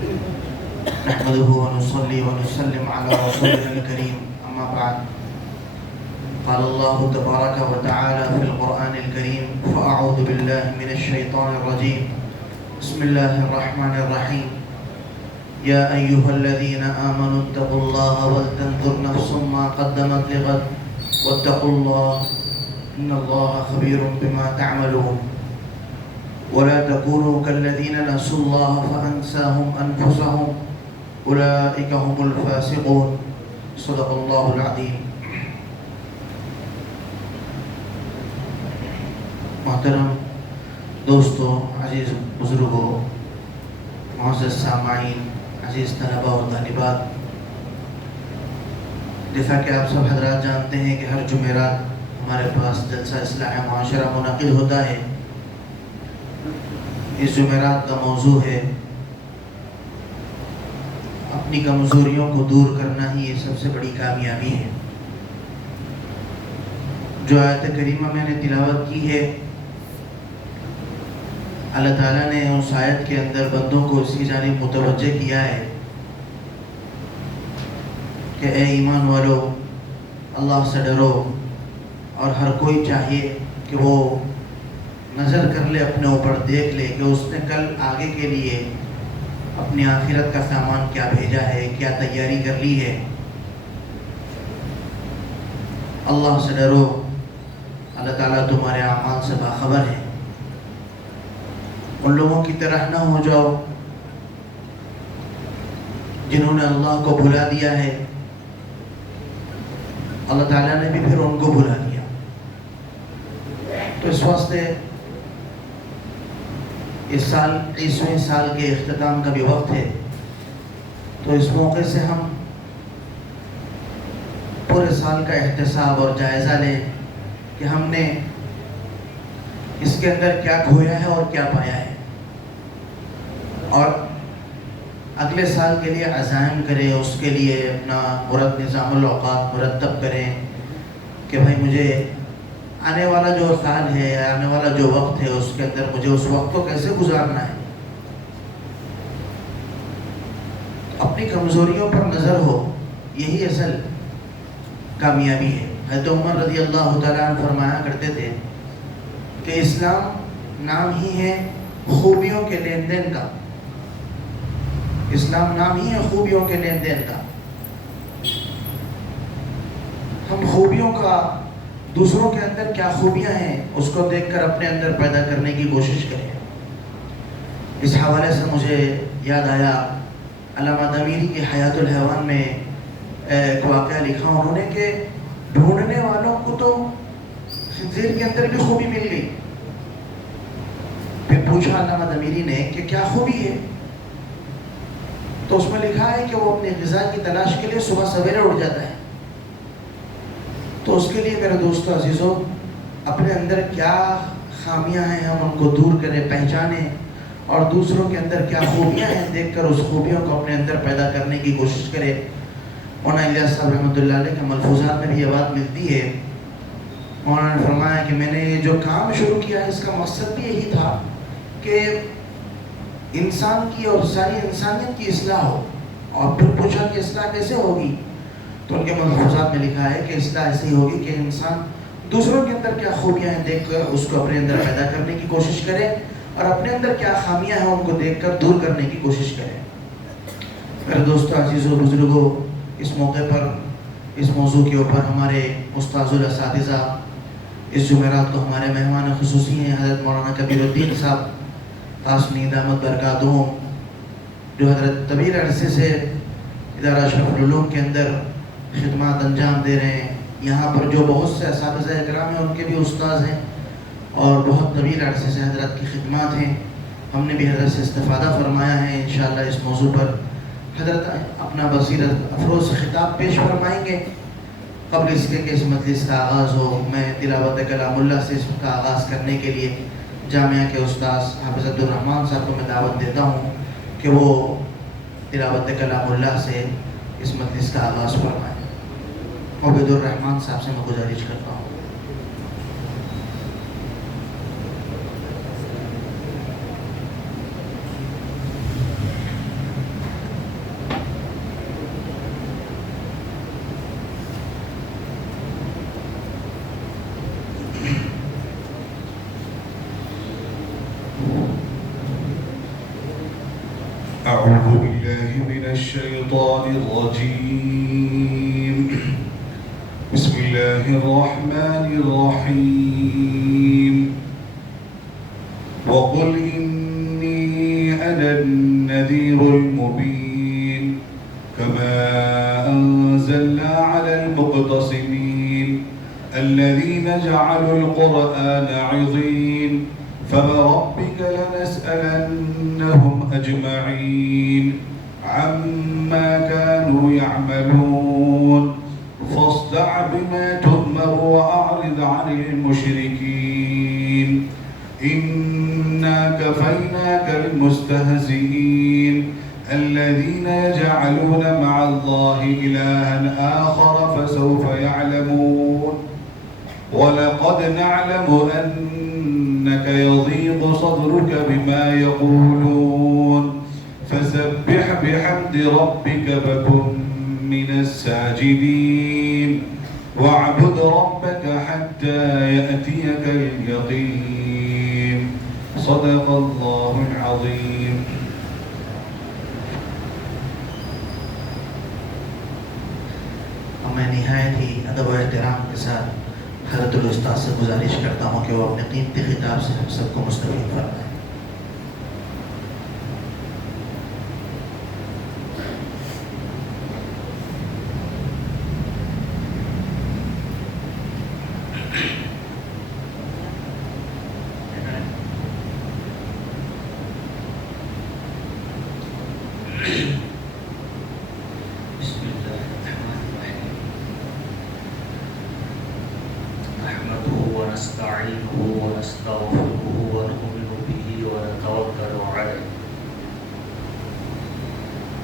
نحمده ونصلي ونسلم على رسولنا الكريم أما بعد قال الله تبارك وتعالى في القرآن الكريم فأعوذ بالله من الشيطان الرجيم بسم الله الرحمن الرحيم يا أيها الذين آمنوا اتقوا الله ولتنظر نفس ما قدمت لغد واتقوا الله إن الله خبير بما تعملون ولا تكونوا كالذين نسوا الله فأنساهم أنفسهم أولئك هم الفاسقون صدق الله العظيم. محترم دوستوں، عزیز بزرگوں، معزز سامعین، عزیز طلباء اور طالبات، جیسا کہ آپ سب حضرات جانتے ہیں کہ ہر جمعرات ہمارے پاس جلسہ اصلاح معاشرہ منعقد ہوتا ہے. اس جمعرات کا موضوع ہے اپنی کمزوریوں کو دور کرنا ہی یہ سب سے بڑی کامیابی ہے. جو آیت کریمہ میں نے تلاوت کی ہے، اللہ تعالیٰ نے اس آیت کے اندر بندوں کو اس کی جانب متوجہ کیا ہے کہ اے ایمان والو، اللہ سے ڈرو، اور ہر کوئی چاہیے کہ وہ نظر کر لے، اپنے اوپر دیکھ لے کہ اس نے کل آگے کے لیے اپنی آخرت کا سامان کیا بھیجا ہے، کیا تیاری کر لی ہے. اللہ سے ڈرو، اللہ تعالیٰ تمہارے اعمال سے باخبر ہے. ان لوگوں کی طرح نہ ہو جاؤ جنہوں نے اللہ کو بھلا دیا ہے، اللہ تعالیٰ نے بھی پھر ان کو بھلا دیا. تو اس واسطے اس سال 30ویں سال کے اختتام کا بھی وقت ہے، تو اس موقع سے ہم پورے سال کا احتساب اور جائزہ لیں کہ ہم نے اس کے اندر کیا کھویا ہے اور کیا پایا ہے، اور اگلے سال کے لیے عزائم کریں، اس کے لیے اپنا نظام الاوقات مرتب کریں کہ بھائی مجھے آنے والا جو سال ہے، آنے والا جو وقت ہے، اس کے اندر مجھے اس وقت کو کیسے گزارنا ہے. اپنی کمزوریوں پر نظر ہو، یہی اصل کامیابی ہے. حضرت عمر رضی اللہ تعالیٰ عنہ فرمایا کرتے تھے کہ اسلام نام ہی ہے خوبیوں کے لین دین کا. اسلام نام ہی ہے خوبیوں کے لین دین کا. ہم خوبیوں کا، دوسروں کے اندر کیا خوبیاں ہیں، اس کو دیکھ کر اپنے اندر پیدا کرنے کی کوشش کریں. اس حوالے سے مجھے یاد آیا علامہ دمیری کی حیات الحیوان میں ایک واقعہ لکھا انہوں نے کہ ڈھونڈنے والوں کو تو خنزیر کے اندر بھی خوبی مل گئی. پھر پوچھا علامہ دمیری نے کہ کیا خوبی ہے، تو اس میں لکھا ہے کہ وہ اپنی غذا کی تلاش کے لیے صبح سویرے اٹھ جاتا ہے. تو اس کے لیے میرے دوستو عزیزوں، اپنے اندر کیا خامیاں ہیں ہم ان کو دور کریں، پہچانیں، اور دوسروں کے اندر کیا خوبیاں ہیں دیکھ کر اس خوبیوں کو اپنے اندر پیدا کرنے کی کوشش کریں. مولانا الیاس صاحب رحمۃ اللہ علیہ کے ملفوظات میں بھی یہ بات ملتی ہے. مولانا نے فرمایا کہ میں نے جو کام شروع کیا ہے اس کا مقصد بھی یہی تھا کہ انسان کی اور ساری انسانیت کی اصلاح ہو. اور پھر پوچھا کہ اصلاح کیسے ہوگی، تو ان کے ملفوظات میں لکھا ہے کہ اصلاح ایسی ہوگی کہ انسان دوسروں کے اندر کیا خوبیاں ہیں دیکھ کر اس کو اپنے اندر پیدا کرنے کی کوشش کرے، اور اپنے اندر کیا خامیاں ہیں ان کو دیکھ کر دور کرنے کی کوشش کرے. میرے دوستو عزیزوں بزرگوں، اس موقع پر اس موضوع کے اوپر ہمارے استاذ الاساتذہ اس جمعرات کو ہمارے مہمان خصوصی ہیں حضرت مولانا کبیر الدین صاحب قاسمی دامت برکاتہم، جو حضرت طویل عرصے سے ادارہ اشرف العلوم کے اندر خدمات انجام دے رہے ہیں. یہاں پر جو بہت سے اساتذہ اکرام ہیں ان کے بھی استاذ ہیں، اور بہت طویل عرصے سے حضرت کی خدمات ہیں. ہم نے بھی حضرت سے استفادہ فرمایا ہے. انشاءاللہ اس موضوع پر حضرت اپنا بصیرت افروز خطاب پیش فرمائیں گے. قبل اس کے کہ اس مجلس کا آغاز ہو، میں تلاوت کلام اللہ سے اس کا آغاز کرنے کے لیے جامعہ کے استاذ حافظ عبدالرحمن صاحب کو میں دعوت دیتا ہوں کہ وہ تلاوت کلام اللہ سے اس مجلس کا آغاز فرمائیں. عبید الرحمن صاحب سے میں گزارش کرتا ہوں. أعوذ بالله من الشيطان الرجيم. بسم الله الرحمن الرحيم. وقل إني أنا النذير المبين كما أنزلنا على المقتصمين الذين جعلوا القرآن عظيم فوربك لنسألنهم أجمعين عما كانوا يعملون فاصدع بما تؤمر وأعرض عن المشركين إنا كفيناك المستهزئين الذين يجعلون مع الله إلها آخر فسوف يعلمون ولقد نعلم أنك يضيق صدرك بما يقولون فسبح بحمد ربك وكن من الساجدين واعبد ربك حتى يأتيك اليقين صدق الله العظيم. میں نہایت ہی ادب و احترام کے ساتھ حضرت الاستاذ سے گزارش کرتا ہوں کہ وہ اپنے قیمتی خطاب سے ہم سب کو مستفید فرمائیں. ونستعينه ونستغفره ونؤمن به ونتوكل عليه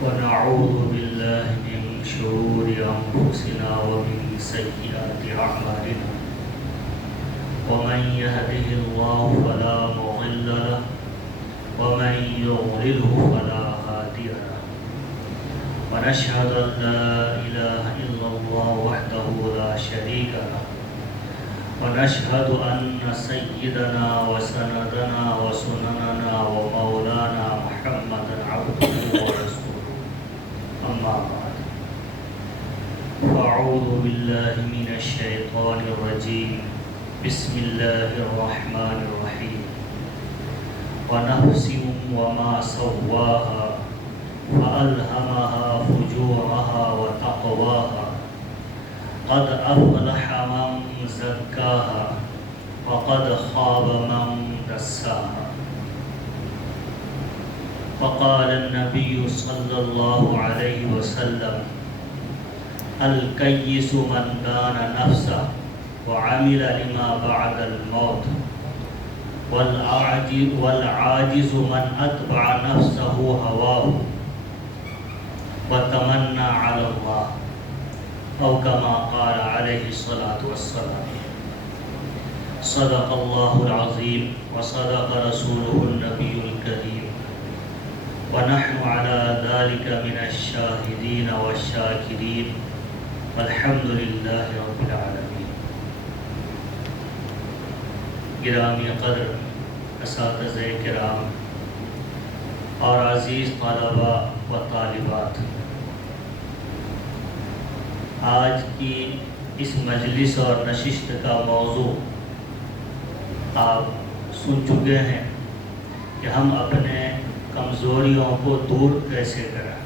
ونعوذ بالله من شرور أنفسنا ومن سيئات أعمالنا ومن يهده الله فلا مضل له ومن يضلله فلا هادي له ونشهد أن لا إله إلا الله وحده لا شريك له ونشهد أن سيدنا وسندنا وسنننا ومولانا محمدا عبده ورسوله أما بعد فأعوذ بالله من الشيطان الرجيم بسم الله الرحمن الرحيم ونفس وما سواها فألهمها فجورها وتقواها قد أفلح من زكاها وقد خاب من دساها. فقال النبي صلى الله عليه وسلم الكيس من دان نفسه وعمل لما بعد الموت والعاجز من أتبع نفسه هواه وتمنى على الله أو كما قال عليه الصلاة والسلام. صدق الله العظيم وصدق رسوله النبي الكريم ونحن على ذلك من الشاهدين والشاكرين والحمد لله رب العالمين. گرامی قدر اساتذہ کرام اور عزیز طلبہ و طالبات، آج کی اس مجلس اور نشست کا موضوع آپ سن چکے ہیں کہ ہم اپنے کمزوریوں کو دور کیسے کریں.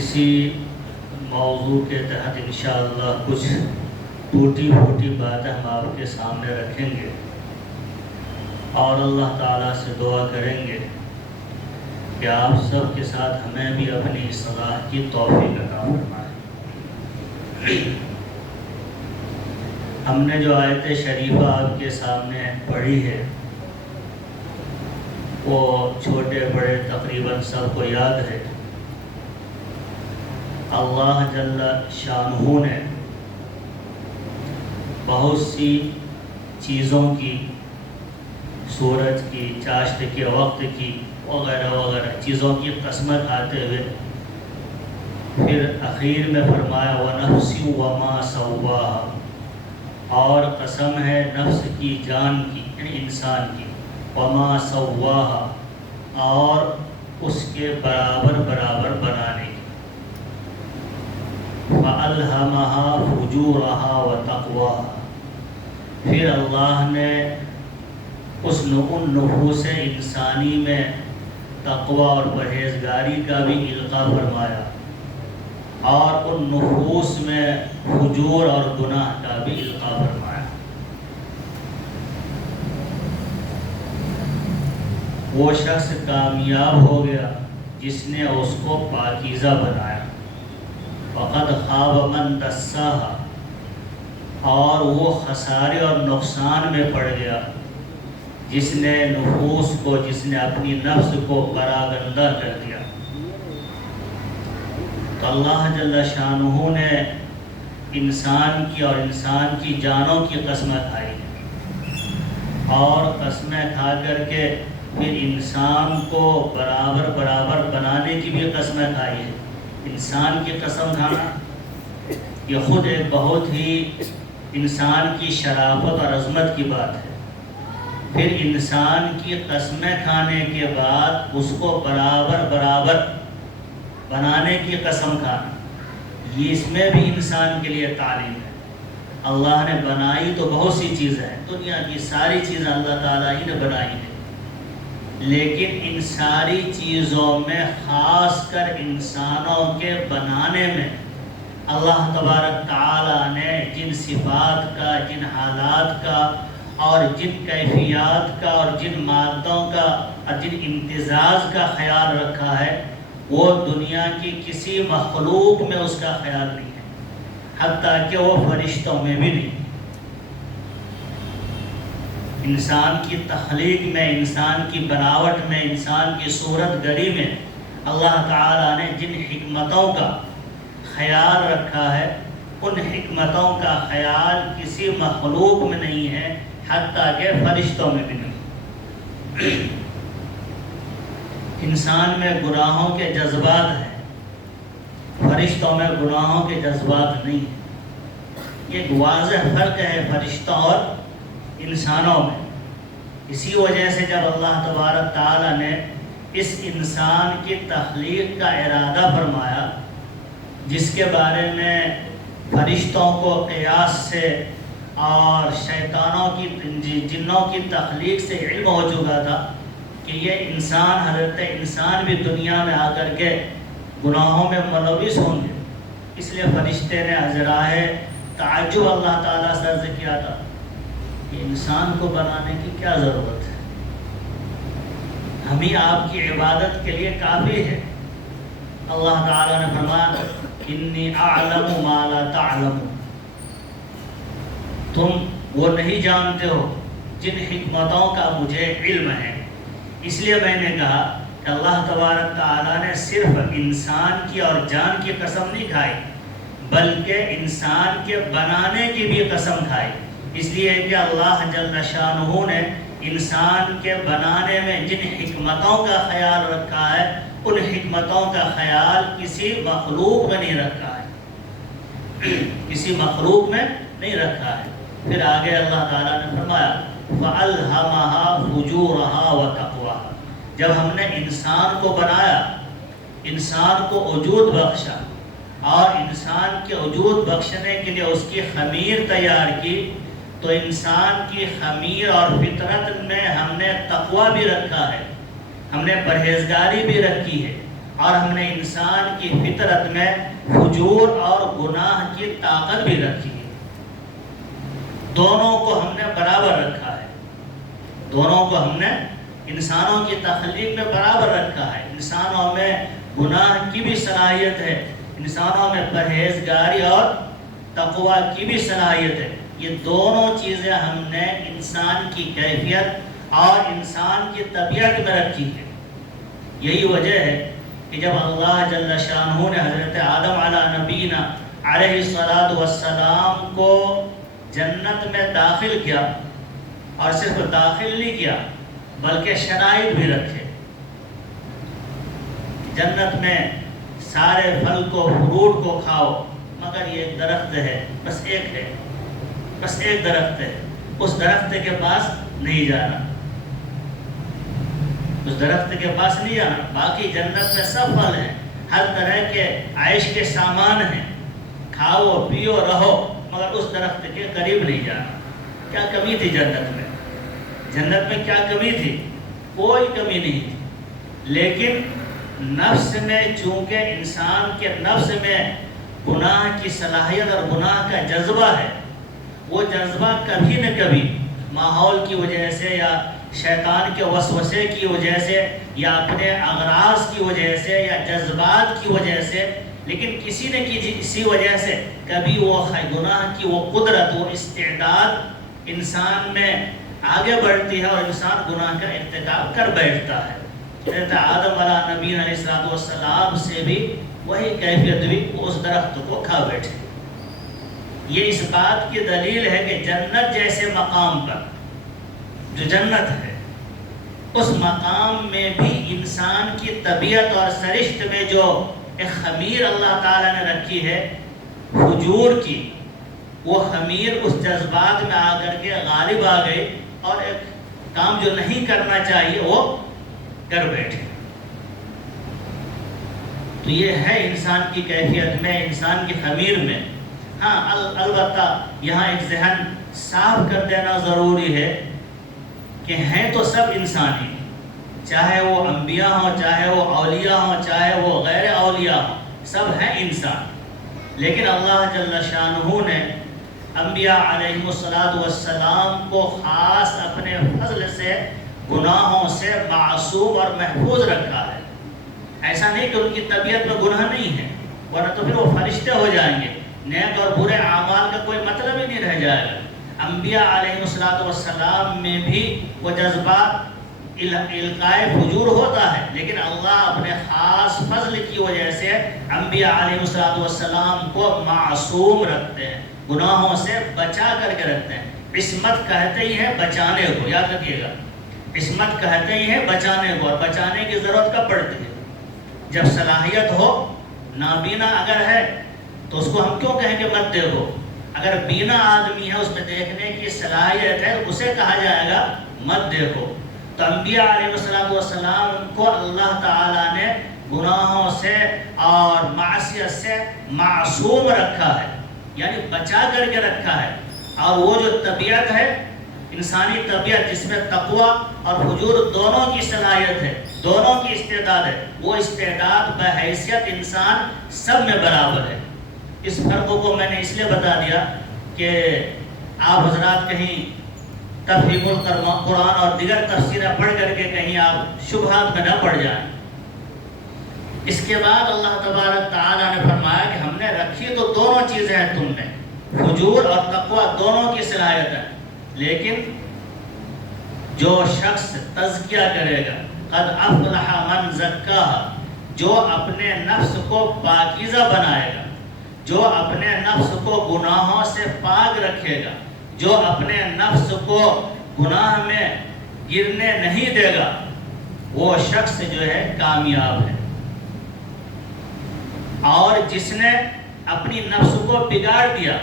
اسی موضوع کے تحت انشاءاللہ کچھ ٹوٹی پھوٹی باتیں ہم آپ کے سامنے رکھیں گے اور اللہ تعالیٰ سے دعا کریں گے کہ آپ سب کے ساتھ ہمیں بھی اپنی اصلاح کی توفیق عطا فرمائے. ہم نے جو آیت شریفہ آپ کے سامنے پڑھی ہے وہ چھوٹے بڑے تقریباً سب کو یاد ہے. اللہ جل شانہ نے بہت سی چیزوں کی، سورج کی، چاشت کے وقت کی وغیرہ وغیرہ چیزوں کی قسمیں کھاتے ہوئے پھر اخیر میں فرمایا وَنَفْسٍ وَمَا سَوَّاهَا، اور قسم ہے نفس کی، جان کی، یعنی انسان کی، وما سواہا اور اس کے برابر برابر بنانے کی، فَأَلْهَمَهَا فُجُورَهَا وَتَقْوَاهَا، پھر اللہ نے ان نفوس انسانی میں تقوی اور پرہیزگاری کا بھی القاء فرمایا، اور ان نفوس میں فجور اور گناہ کا بھی القاء فرمایا۔ وہ شخص کامیاب ہو گیا جس نے اس کو پاکیزہ بنایا، وقد خاب من دساہا، اور وہ خسارے اور نقصان میں پڑ گیا جس نے نفوس کو، جس نے اپنی نفس کو پراگندہ کر دیا۔ تو اللہ جل شانہ نے انسان کی اور انسان کی جانوں کی قسمیں کھائی، اور قسمیں کھا کر کے پھر انسان کو برابر برابر بنانے کی بھی قسمیں کھائی ہے۔ انسان کی قسم کھانا یہ خود ایک بہت ہی انسان کی شرافت اور عظمت کی بات ہے۔ پھر انسان کی قسمیں کھانے کے بعد اس کو برابر برابر بنانے کی قسم کھانا، یہ اس میں بھی انسان کے لیے تعلیم ہے۔ اللہ نے بنائی تو بہت سی چیزیں ہیں، دنیا کی ساری چیزیں اللہ تعالیٰ ہی نے بنائی ہیں، لیکن ان ساری چیزوں میں خاص کر انسانوں کے بنانے میں اللہ تبارک تعالیٰ نے جن صفات کا، جن حالات کا اور جن کیفیات کا اور جن مادوں کا اور جن امتزاج کا خیال رکھا ہے، وہ دنیا کی کسی مخلوق میں اس کا خیال نہیں ہے، حتیٰ کہ وہ فرشتوں میں بھی نہیں۔ انسان کی تخلیق میں، انسان کی بناوٹ میں، انسان کی صورت گری میں اللہ تعالیٰ نے جن حکمتوں کا خیال رکھا ہے، ان حکمتوں کا خیال کسی مخلوق میں نہیں ہے، حتیٰ کہ فرشتوں میں بھی نہیں۔ انسان میں گناہوں کے جذبات ہیں، فرشتوں میں گناہوں کے جذبات نہیں ہیں۔ یہ ایک واضح فرق ہے فرشتوں اور انسانوں میں۔ اسی وجہ سے جب اللہ تبارک تعالیٰ نے اس انسان کی تخلیق کا ارادہ فرمایا، جس کے بارے میں فرشتوں کو قیاس سے اور شیطانوں کی، جنوں کی تخلیق سے علم ہو چکا تھا کہ یہ انسان، حضرت انسان بھی دنیا میں آ کر کے گناہوں میں ملوث ہوں گے، اس لیے فرشتے نے ازرائے تعجب اللہ تعالیٰ سے عرض کیا تھا کہ انسان کو بنانے کی کیا ضرورت ہے، ہمیں آپ کی عبادت کے لیے کافی ہے۔ اللہ تعالیٰ نے فرمایا انی اعلم ما لا تعلمون، تم وہ نہیں جانتے ہو جن حکمتوں کا مجھے علم ہے۔ اس لیے میں نے کہا کہ اللہ تبارک تعالیٰ نے صرف انسان کی اور جان کی قسم نہیں کھائی، بلکہ انسان کے بنانے کی بھی قسم کھائی، اس لیے کہ اللہ جل شانہ نے انسان کے بنانے میں جن حکمتوں کا خیال رکھا ہے، ان حکمتوں کا خیال کسی مخلوق میں نہیں رکھا ہے، کسی مخلوق میں نہیں رکھا ہے۔ پھر آگے اللہ تعالیٰ نے فرمایا فَأَلْهَمَهَا فُجُورَهَا وَتَقْوَاهَا، جب ہم نے انسان کو بنایا، انسان کو وجود بخشا، اور انسان کے وجود بخشنے کے لیے اس کی خمیر تیار کی، تو انسان کی خمیر اور فطرت میں ہم نے تقوی بھی رکھا ہے، ہم نے پرہیزگاری بھی رکھی ہے، اور ہم نے انسان کی فطرت میں فجور اور گناہ کی طاقت بھی رکھی ہے۔ دونوں کو ہم نے برابر رکھا ہے، دونوں کو ہم نے انسانوں کی تخلیق میں برابر رکھا ہے۔ انسانوں میں گناہ کی بھی صلاحیت ہے، انسانوں میں پرہیزگاری اور تقوی کی بھی صلاحیت ہے۔ یہ دونوں چیزیں ہم نے انسان کی کیفیت اور انسان کی طبیعت میں رکھی ہے۔ یہی وجہ ہے کہ جب اللہ جل شانہ نے حضرت آدم علیہ نبینا علیہ السلام کو جنت میں داخل کیا، اور صرف داخل نہیں کیا بلکہ شرائط بھی رکھے، جنت میں سارے پھل کو، فروٹ کو کھاؤ، مگر یہ ایک درخت ہے، بس ایک ہے، بس ایک درخت ہے، اس درخت کے پاس نہیں جانا۔ اس درخت کے پاس نہیں جانا. باقی جنت میں سب پھل ہیں، ہر طرح کے عیش کے سامان ہیں، کھاؤ پیو رہو، مگر اس درخت کے قریب نہیں جانا. کیا کمی تھی جنت میں؟ جنت میں کیا کمی تھی؟ کوئی کمی نہیں تھی. لیکن نفس میں چونکہ انسان کے نفس میں گناہ کی صلاحیت اور گناہ کا جذبہ ہے، وہ جذبہ کبھی نہ کبھی ماحول کی وجہ سے یا شیطان کے وسوسے کی وجہ سے یا اپنے اغراض کی وجہ سے یا جذبات کی وجہ سے، لیکن کسی نہ کسی وجہ سے کبھی وہ گناہ کی وہ قدرت، وہ استعداد انسان میں آگے بڑھتی ہے اور انسان گناہ کا ارتکاب کر بیٹھتا ہے. حضرت آدم علیہ نبی علیہ السلام سے بھی وہی کیفیت ہوئی، وہ اس درخت کو کھا بیٹھے. یہ اس بات کی دلیل ہے کہ جنت جیسے مقام پر، جو جنت ہے اس مقام میں بھی انسان کی طبیعت اور سرشت میں جو ایک خمیر اللہ تعالیٰ نے رکھی ہے فجور کی، وہ خمیر اس جذبات میں آ کر کے غالب آ گئی اور ایک کام جو نہیں کرنا چاہیے وہ کر بیٹھے. تو یہ ہے انسان کی کیفیت میں، انسان کی خمیر میں. ہاں البتہ یہاں ایک ذہن صاف کر دینا ضروری ہے کہ ہیں تو سب انسانی، چاہے وہ انبیاء ہوں، چاہے وہ اولیاء ہوں، چاہے وہ غیر اولیاء ہوں، سب ہیں انسان. لیکن اللہ جل شانہ نے انبیاء علیہ السلام کو خاص اپنے فضل سے گناہوں سے معصوم اور محفوظ رکھا ہے. ایسا نہیں کہ ان کی طبیعت میں گناہ نہیں ہے، ورنہ تو پھر وہ فرشتے ہو جائیں گے، نیک اور برے اعمال کا کوئی مطلب ہی نہیں رہ جائے گا. انبیاء علیہ السلام میں بھی وہ جذبات القائے فجور ہوتا ہے، لیکن اللہ اپنے خاص فضل کی وجہ سے انبیاء علیہ السلام کو معصوم رکھتے ہیں، گناہوں سے بچا کر کے رکھتے ہیں. عصمت کہتے ہی ہے بچانے کو، یاد رکھیے گا، عصمت کہتے ہی ہے بچانے کو، اور بچانے کی ضرورت کب پڑتی ہے؟ جب صلاحیت ہو. نابینا اگر ہے تو اس کو ہم کیوں کہیں کہ مت دیکھو؟ اگر بینا آدمی ہے، اس میں دیکھنے کی صلاحیت ہے، اسے کہا جائے گا مت دیکھو. تو انبیاء علیہ السلام کو اللہ تعالیٰ نے گناہوں سے اور معصیت سے معصوم رکھا ہے، یعنی بچا کر کے رکھا ہے. اور وہ جو طبیعت ہے، انسانی طبیعت جس میں تقوی اور فجور دونوں کی صلاحیت ہے، دونوں کی استعداد ہے، وہ استعداد بحیثیت انسان سب میں برابر ہے. اس فرق کو میں نے اس لیے بتا دیا کہ آپ حضرات کہیں تفہیم القرآن اور دیگر تفسیریں پڑھ کر کے کہیں آپ شبہات میں نہ پڑ جائیں. اس کے بعد اللہ تبارک تعالیٰ نے فرمایا کہ ہم نے رکھی تو دونوں چیزیں ہیں تم نے، فجور اور تقوی دونوں کی صلاحیت ہے. لیکن جو شخص تزکیہ کرے گا، قد افلح من زکاہا، جو اپنے نفس کو پاکیزہ بنائے گا، جو اپنے نفس کو گناہوں سے پاک رکھے گا، جو اپنے نفس کو گناہ میں گرنے نہیں دے گا، وہ شخص جو ہے کامیاب ہے. اور جس نے اپنی نفس کو بگاڑ دیا،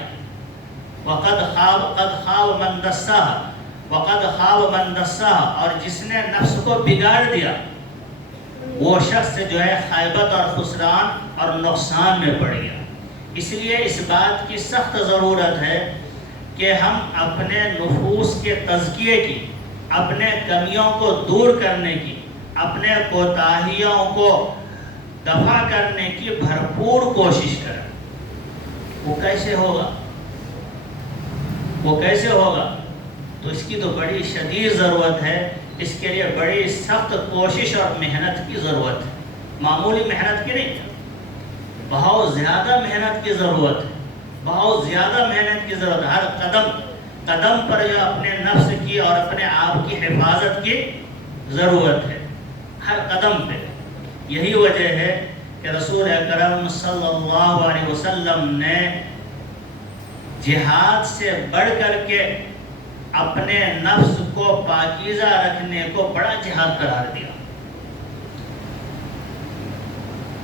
وقد خاب من دساہا، وقد خاب من دساہا، اور جس نے نفس کو بگاڑ دیا، وہ شخص جو ہے خیبت اور خسران اور نقصان میں پڑ گیا. اس لیے اس بات کی سخت ضرورت ہے کہ ہم اپنے نفوس کے تزکیے کی، اپنے کمیوں کو دور کرنے کی، اپنے کوتاہیوں کو دفع کرنے کی بھرپور کوشش کریں. وہ کیسے ہوگا؟ وہ کیسے ہوگا؟ تو اس کی تو بڑی شدید ضرورت ہے. اس کے لیے بڑی سخت کوشش اور محنت کی ضرورت ہے. معمولی محنت کی نہیں، بہت زیادہ محنت کی ضرورت ہے. بہت زیادہ محنت کی ضرورت ہے. ہر قدم پر جو اپنے نفس کی اور اپنے آپ کی حفاظت کی ضرورت ہے، ہر قدم پہ. یہی وجہ ہے کہ رسول اکرم صلی اللہ علیہ وسلم نے جہاد سے بڑھ کر کے اپنے نفس کو پاکیزہ رکھنے کو بڑا جہاد قرار دیا.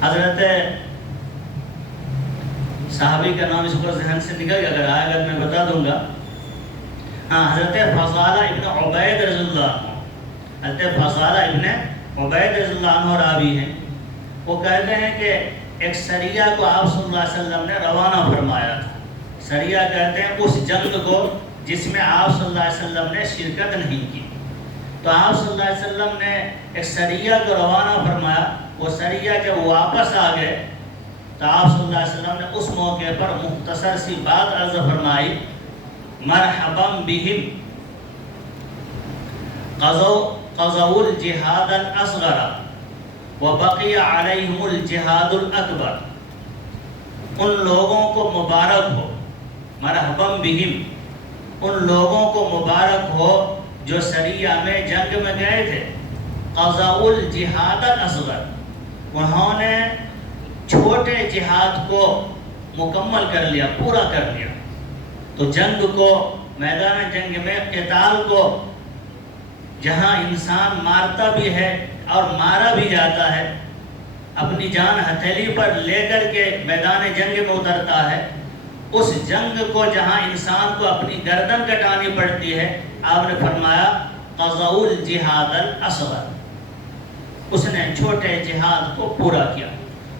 حضرت صحابی کا نام اس کو ذہن سے نکل گیا، اگر آئے گا میں بتا دوں گا. ہاں، حضرت فضالہ ابن عبید رضی اللہ عنہ، حضرت فضالہ ابن عبید رضی اللہ عنہ راوی ہیں، وہ کہتے ہیں کہ ایک سریہ کو آپ صلی اللہ علیہ وسلم نے روانہ فرمایا تھا. سریہ کہتے ہیں اس جنگ کو جس میں آپ صلی اللہ علیہ وسلم نے شرکت نہیں کی. تو آپ صلی اللہ علیہ وسلم نے ایک سریہ کو روانہ فرمایا. وہ سریہ جب واپس آ گئے تو آپ صلی اللہ علیہ وسلم نے اس موقع پر مختصر سی بات عرض فرمائی، مرحبا بہم قضوا الجہاد الاصغر وبقی علیہم الجہاد الاکبر. ان لوگوں کو مبارک ہو، مرحبا بہم، ان لوگوں کو مبارک ہو جو سریہ میں جنگ میں گئے تھے. قضوا الجہاد الاصغر، انہوں نے چھوٹے جہاد کو مکمل کر لیا، پورا کر لیا. تو جنگ کو، میدان جنگ میں قتال کو، جہاں انسان مارتا بھی ہے اور مارا بھی جاتا ہے، اپنی جان ہتھیلی پر لے کر کے میدان جنگ میں اترتا ہے، اس جنگ کو جہاں انسان کو اپنی گردن کٹانی پڑتی ہے، آپ نے فرمایا قضوا الجہاد الاصغر، اس نے چھوٹے جہاد کو پورا کیا.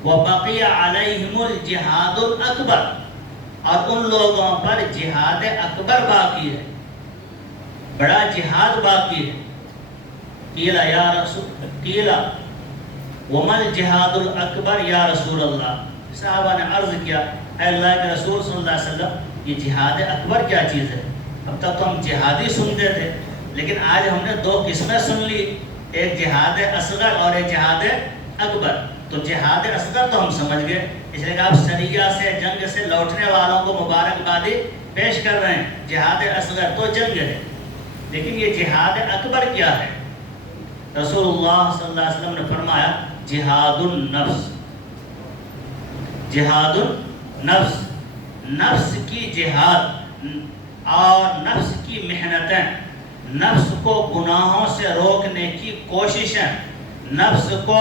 وبقی علیہم الجہاد الاکبر، اور ان لوگوں پر جہاد اکبر باقی ہے، بڑا جہاد باقی ہے. قیل یا رسول قیل وما الجہاد الاکبر یا رسول اللہ، صحابہ نے عرض کیا اے اللہ کے رسول صلی اللہ علیہ وسلم، یہ جہاد اکبر کیا چیز ہے؟ اب تک تو ہم جہادی سنتے تھے، لیکن آج ہم نے دو قسمیں سن لی، ایک جہاد اصغر اور ایک جہاد اکبر. تو جہاد اصغر تو ہم سمجھ گئے، اس لیے کہ آپ سریہ سے، جنگ سے لوٹنے والوں کو مبارکبادی پیش کر رہے ہیں. جہاد اصغر تو جنگ ہے، لیکن یہ جہاد اکبر کیا ہے؟ رسول اللہ صلی اللہ علیہ وسلم نے فرمایا جہاد النفس. جہاد النفس، نفس کی جہاد اور نفس کی محنتیں، نفس کو گناہوں سے روکنے کی کوششیں، نفس کو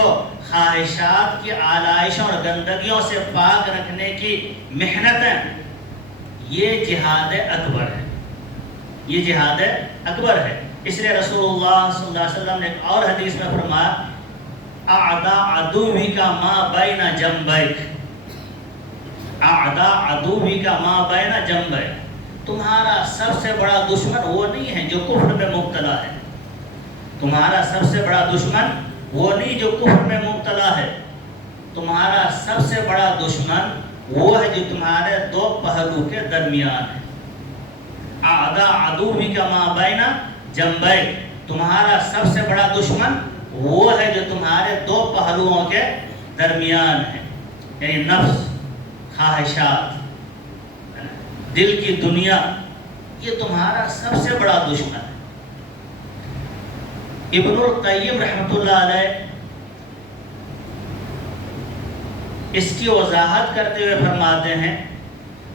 خواہشات کی آلائشوں اور گندگیوں سے پاک رکھنے کی محنتیں، یہ جہاد اکبر ہے، یہ جہاد اکبر ہے. اس لیے رسول اللہ صلی اللہ علیہ وسلم نے ایک اور حدیث میں فرمایا اعدا عدوک ما بین جنبیک، اعدا عدوک ما بین جنبیک، تمہارا سب سے بڑا دشمن وہ نہیں ہے جو کفر میں مبتلا ہے، تمہارا سب سے بڑا دشمن وہ نہیں جو کفر میں مبتلا ہے، تمہارا سب سے بڑا دشمن وہ ہے جو تمہارے دو پہلو کے درمیان ہے. اعدا عدوک ما بین جنبیک، تمہارا سب سے بڑا دشمن وہ ہے جو تمہارے دو پہلوؤں کے درمیان ہے، یعنی نفس، خواہشات، دل کی دنیا، یہ تمہارا سب سے بڑا دشمن ہے. ابن القیم رحمۃ اللہ علیہ اس کی وضاحت کرتے ہوئے فرماتے ہیں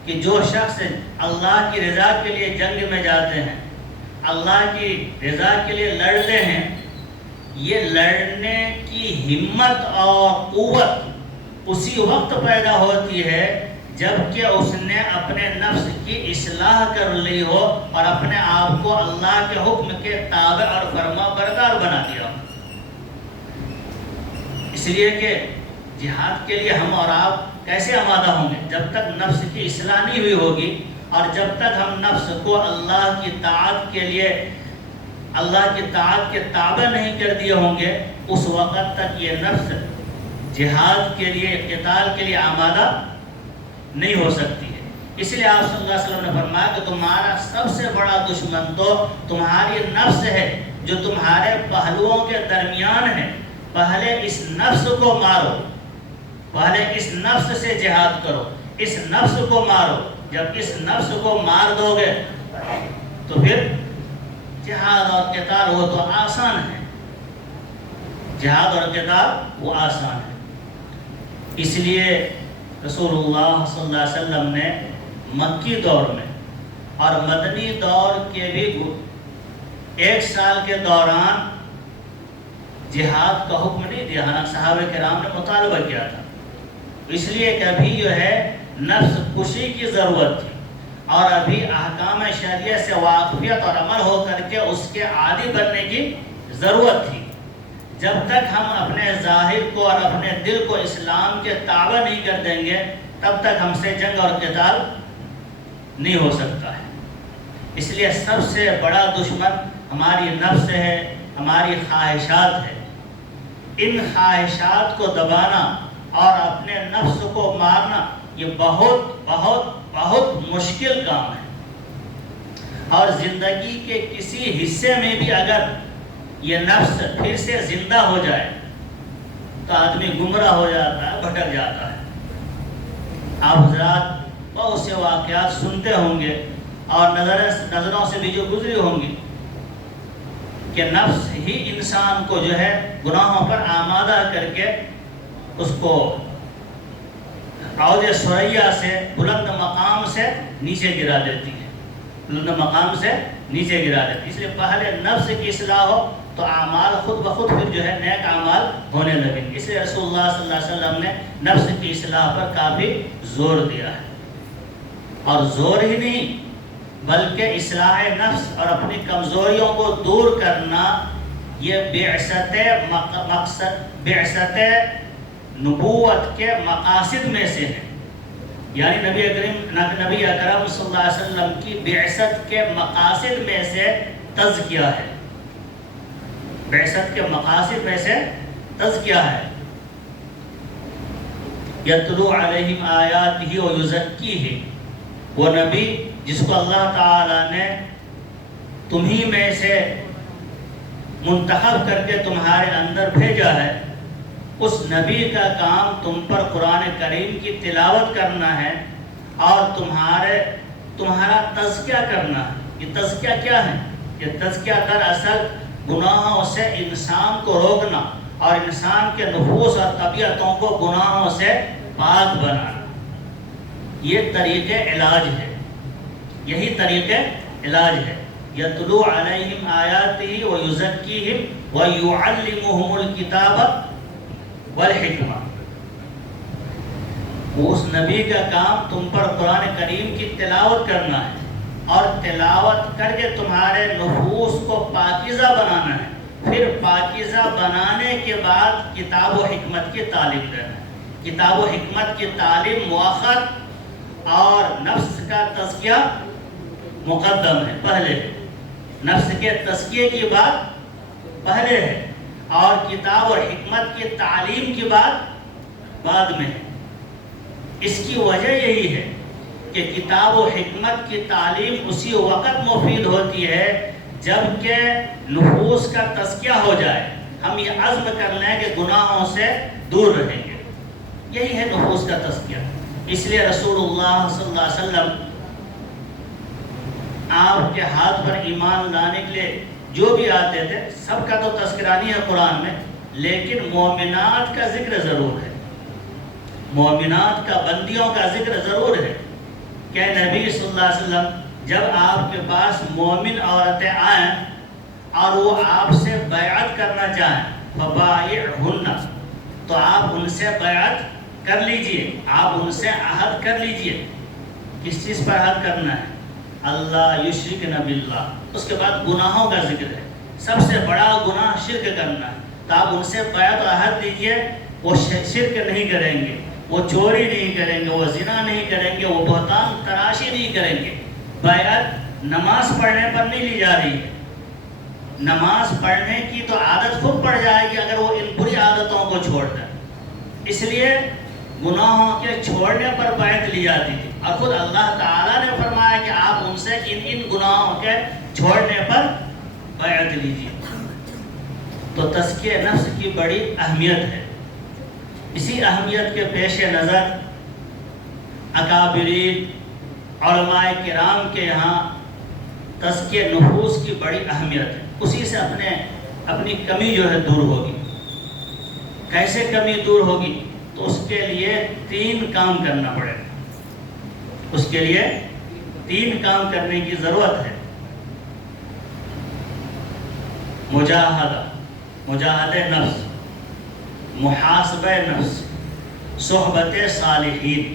کہ جو شخص اللہ کی رضا کے لیے جنگ میں جاتے ہیں، اللہ کی رضا کے لیے لڑتے ہیں، یہ لڑنے کی ہمت اور قوت اسی وقت پیدا ہوتی ہے جبکہ اس نے اپنے نفس کی اصلاح کر لی ہو اور اپنے آپ کو اللہ کے حکم کے تابع اور فرما بردار بنا دیا ہو. اس لیے کہ جہاد کے لیے ہم اور آپ کیسے آمادہ ہوں گے؟ جب تک نفس کی اصلاح نہیں ہوئی ہوگی، اور جب تک ہم نفس کو اللہ کی طاعت کے لیے، اللہ کی طاعت کے تابع نہیں کر دیے ہوں گے، اس وقت تک یہ نفس جہاد کے لیے، قتال کے لیے آمادہ نہیں ہو سکتی ہے. اس لیے آپ صلی اللہ علیہ وسلم نے فرمایا کہ تمہارا سب سے بڑا دشمن تو تمہاری نفس ہے جو تمہارے پہلوؤں کے درمیان ہے. پہلے اس نفس کو مارو، پہلے اس نفس سے جہاد کرو، اس نفس کو مارو. جب اس نفس کو مار دو گے تو پھر جہاد اور قتال وہ تو آسان ہے، جہاد اور قتال وہ آسان ہے. اس لیے رسول اللہ صلی اللہ علیہ وسلم نے مکی دور میں اور مدنی دور کے بھی 1 سال کے دوران جہاد کا حکم نہیں دیا. حالانکہ صحابہ کرام نے مطالبہ کیا تھا، اس لیے کہ ابھی جو ہے نفس کشی کی ضرورت تھی اور ابھی احکام شریعت سے واقفیت اور عمل ہو کر کے اس کے عادی بننے کی ضرورت تھی. جب تک ہم اپنے ظاہر کو اور اپنے دل کو اسلام کے تابع نہیں کر دیں گے تب تک ہم سے جنگ اور قتال نہیں ہو سکتا ہے۔ اس لیے سب سے بڑا دشمن ہماری نفس ہے، ہماری خواہشات ہے۔ ان خواہشات کو دبانا اور اپنے نفس کو مارنا یہ بہت بہت بہت مشکل کام ہے، اور زندگی کے کسی حصے میں بھی اگر یہ نفس پھر سے زندہ ہو جائے تو آدمی گمراہ ہو جاتا ہے، بھٹک جاتا ہے۔ آپ حضرات بہت سے واقعات سنتے ہوں گے اور نظروں سے بھی جو گزری ہوں گی کہ نفس ہی انسان کو جو ہے گناہوں پر آمادہ کر کے اس کو عود ثریا سے، بلند مقام سے نیچے گرا دیتی ہے، بلند مقام سے نیچے گرا دیتی ہے۔ اس لیے پہلے نفس کی اصلاح ہو تو اعمال خود بخود پھر جو ہے نیک اعمال ہونے لگیں گے۔ اس لیے رسول اللہ صلی اللہ علیہ وسلم نے نفس کی اصلاح پر کافی زور دیا ہے، اور زور ہی نہیں بلکہ اصلاح نفس اور اپنی کمزوریوں کو دور کرنا یہ بعثت نبوت کے مقاصد میں سے ہے۔ یعنی نبی اکرم صلی اللہ علیہ وسلم کی بعثت کے مقاصد میں سے تزکیہ ہے، بعثت کے مقاصد میں سے تزکیہ ہے۔ یتلو علیہم آیاتہ ویزکیہم، وہ نبی جس کو اللہ تعالیٰ نے تمہیں میں سے منتخب کر کے تمہارے اندر بھیجا ہے، اس نبی کا کام تم پر قرآن کریم کی تلاوت کرنا ہے اور تمہارا تزکیہ کرنا ہے۔ یہ تزکیہ کیا ہے؟ یہ تزکیہ دراصل گناہوں سے انسان کو روکنا اور انسان کے نفوس اور طبیعتوں کو گناہوں سے پاک بنانا، یہ طریقے علاج ہے، یہی طریقے علاج ہے۔ یتلو علیہم آیاتہ ویزکیہم ویعلمہم الکتاب والحکمہ، اس نبی کا کام تم پر قرآن کریم کی تلاوت کرنا ہے اور تلاوت کر کے تمہارے نفوس کو پاکیزہ بنانا ہے، پھر پاکیزہ بنانے کے بعد کتاب و حکمت کی تعلیم دینا ہے۔ کتاب و حکمت کی تعلیم مؤخر اور نفس کا تزکیہ مقدم ہے، پہلے نفس کے تزکیے کی بات پہلے ہے اور کتاب اور حکمت کی تعلیم کی بات بعد میں ہے۔ اس کی وجہ یہی ہے کہ کتاب و حکمت کی تعلیم اسی وقت مفید ہوتی ہے جب کہ نفوس کا تزکیہ ہو جائے، ہم یہ عزم کر لیں کہ گناہوں سے دور رہیں گے، یہی ہے نفوس کا تزکیہ۔ اس لیے رسول اللہ صلی اللہ علیہ وسلم آپ کے ہاتھ پر ایمان لانے کے لیے جو بھی آتے تھے، سب کا تو تذکرہ نہیں ہے قرآن میں، لیکن مومنات کا ذکر ضرور ہے، مومنات کا، بندیوں کا ذکر ضرور ہے کہ نبی صلی اللہ علیہ وسلم جب آپ کے پاس مومن عورتیں آئیں اور وہ آپ سے بیعت کرنا چاہیں فبائعہن، تو آپ ان سے بیعت کر لیجئے، آپ ان سے عہد کر لیجئے۔ کس چیز پر عہد کرنا ہے؟ اللہ یشرکن باللہ۔ اس کے بعد گناہوں کا ذکر ہے، سب سے بڑا گناہ شرک کرنا ہے، تو آپ ان سے بیعت و عہد لیجئے، وہ شرک نہیں کریں گے، وہ چوری نہیں کریں گے، وہ زنا نہیں کریں گے، وہ بہتان تراشی نہیں کریں گے۔ بیعت نماز پڑھنے پر نہیں لی جا رہی ہے، نماز پڑھنے کی تو عادت خود پڑ جائے گی اگر وہ ان بری عادتوں کو چھوڑ دیں، اس لیے گناہوں کے چھوڑنے پر بیعت لی جاتی تھی، اور خود اللہ تعالیٰ نے فرمایا کہ آپ ان سے ان گناہوں کے چھوڑنے پر بیعت لیجیے۔ تو تزکیہ نفس کی بڑی اہمیت ہے۔ اسی اہمیت کے پیش نظر اکابرین علماء کرام کے یہاں تزکیہ نفوس کی بڑی اہمیت ہے، اسی سے اپنی کمی جو ہے دور ہوگی۔ کیسے کمی دور ہوگی؟ تو اس کے لیے 3 کام کرنا پڑے گا، اس کے لیے 3 کام کرنے کی ضرورت ہے۔ مجاہدہ نفس، محاسبہ نفس، صحبت صالحین،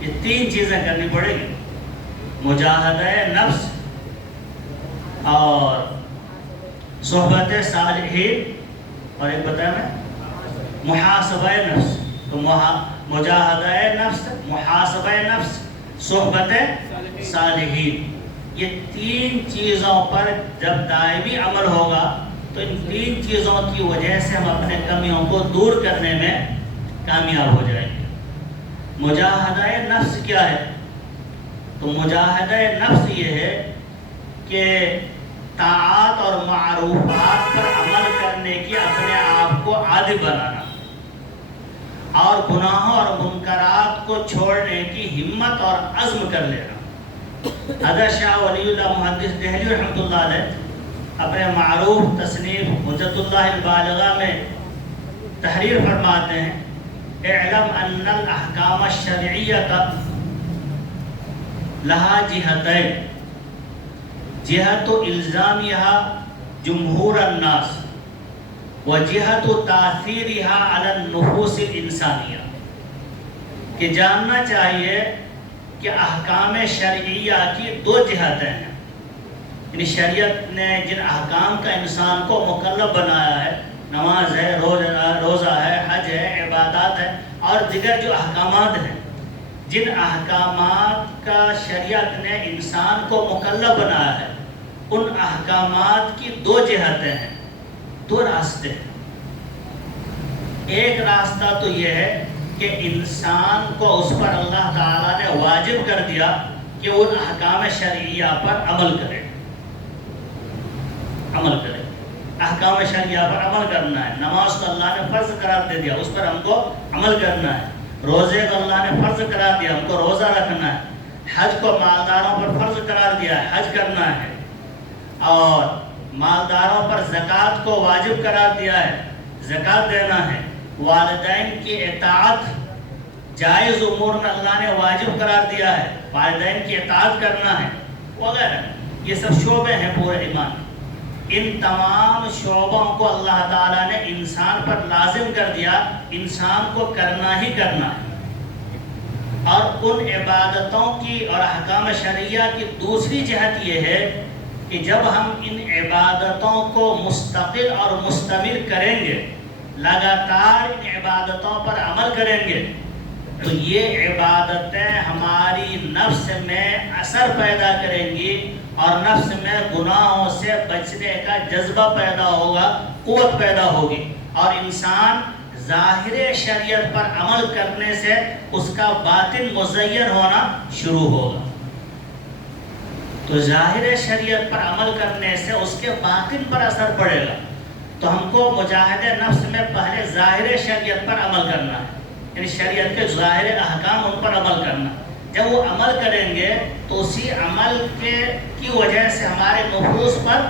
یہ 3 چیزیں کرنی پڑے گی۔ مجاہدہ نفس اور صحبت صالحین اور ایک بتایا میں محاسبہ نفس. تو مجاہدہ نفس، محاسبہ نفس، صحبت صالحین، یہ تین چیزوں پر جب دائمی عمل ہوگا تو ان تین چیزوں کی وجہ سے ہم اپنے کمیوں کو دور کرنے میں کامیاب ہو جائیں گے. مجاہدہ نفس کیا ہے؟ تو مجاہدہ نفس یہ ہے کہ طاعات اور معروفات پر عمل کرنے کی اپنے آپ کو عادی بنانا اور گناہوں اور منکرات کو چھوڑنے کی ہمت اور عزم کر لینا. حضرت شاہ ولی اللہ محدث دہلوی رحمۃ اللہ علیہ اپنے معروف تصنیف حجت اللہ البالغہ میں تحریر فرماتے ہیں، اعلم ان الاحکام الشرعیۃ لہا جہتین، جہت الزامیہا جمہور الناس وجہت تاثیرہا علی النفوس الانسانیہ. کہ جاننا چاہیے کہ احکام شرعیہ کی دو جہتیں ہیں. یعنی شریعت نے جن احکام کا انسان کو مکلف بنایا ہے، نماز ہے، روزہ ہے، حج ہے، عبادات ہے اور دیگر جو احکامات ہیں، جن احکامات کا شریعت نے انسان کو مکلف بنایا ہے، ان احکامات کی دو جہتیں ہیں، دو راستے ہیں. ایک راستہ تو یہ ہے کہ انسان کو اس پر اللہ تعالیٰ نے واجب کر دیا کہ ان احکام شرعیہ پر عمل کرے. احکام شرعیہ پر عمل کرنا ہے. نماز کو اللہ نے فرض قرار دے دیا، اس پر ہم کو عمل کرنا ہے. روزے کو اللہ نے فرض قرار دیا، ہم کو روزہ رکھنا ہے. حج کو مالداروں پر فرض قرار دیا ہے، حج کرنا ہے. اور مالداروں پر زکوٰۃ کو واجب قرار دیا ہے، زکوٰۃ دینا ہے. والدین کی اطاعت جائز امور میں اللہ نے واجب قرار دیا ہے، والدین کی اطاعت کرنا ہے وغیرہ. یہ سب شعبے ہیں پورے ایمان. ان تمام شعبوں کو اللہ تعالیٰ نے انسان پر لازم کر دیا، انسان کو کرنا ہی کرنا ہے. اور ان عبادتوں کی اور احکام شرعیہ کی دوسری جہت یہ ہے کہ جب ہم ان عبادتوں کو مستقل اور مستمر کریں گے، لگاتار ان عبادتوں پر عمل کریں گے، تو یہ عبادتیں ہماری نفس میں اثر پیدا کریں گی اور نفس میں گناہوں سے بچنے کا جذبہ پیدا ہوگا، قوت پیدا ہوگی، اور انسان ظاہر شریعت پر عمل کرنے سے اس کا باطن مزین ہونا شروع ہوگا. تو ظاہر شریعت پر عمل کرنے سے اس کے باطن پر اثر پڑے گا. تو ہم کو مجاہد نفس میں پہلے ظاہر شریعت پر عمل کرنا ہے، یعنی شریعت کے ظاہر احکام ان پر عمل کرنا. جب وہ عمل کریں گے تو اسی عمل کی وجہ سے ہمارے نفوس پر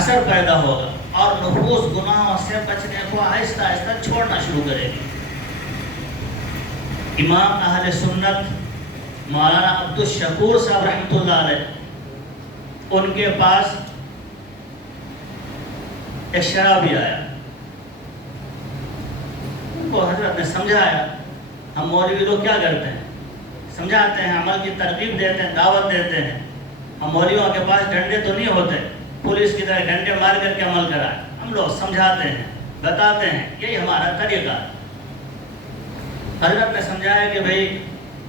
اثر پیدا ہوگا اور نفوس گناہوں سے بچنے کو آہستہ آہستہ چھوڑنا شروع کرے گی. امام اہل سنت مولانا عبدالشکور صاحب رحمۃ اللہ علیہ، ان کے پاس ایک شرابی آیا. ان کو حضرت نے سمجھایا. ہم مولوی لوگ کیا کرتے ہیں؟ سمجھاتے ہیں، عمل کی ترغیب دیتے ہیں، دعوت دیتے ہیں. ہم مولویوں کے پاس ڈنڈے تو نہیں ہوتے، پولیس کی طرح ڈنڈے مار کر کے عمل کرائیں. ہم لوگ سمجھاتے ہیں، بتاتے ہیں، یہی ہمارا طریقہ ہے. حضرت نے سمجھایا کہ بھائی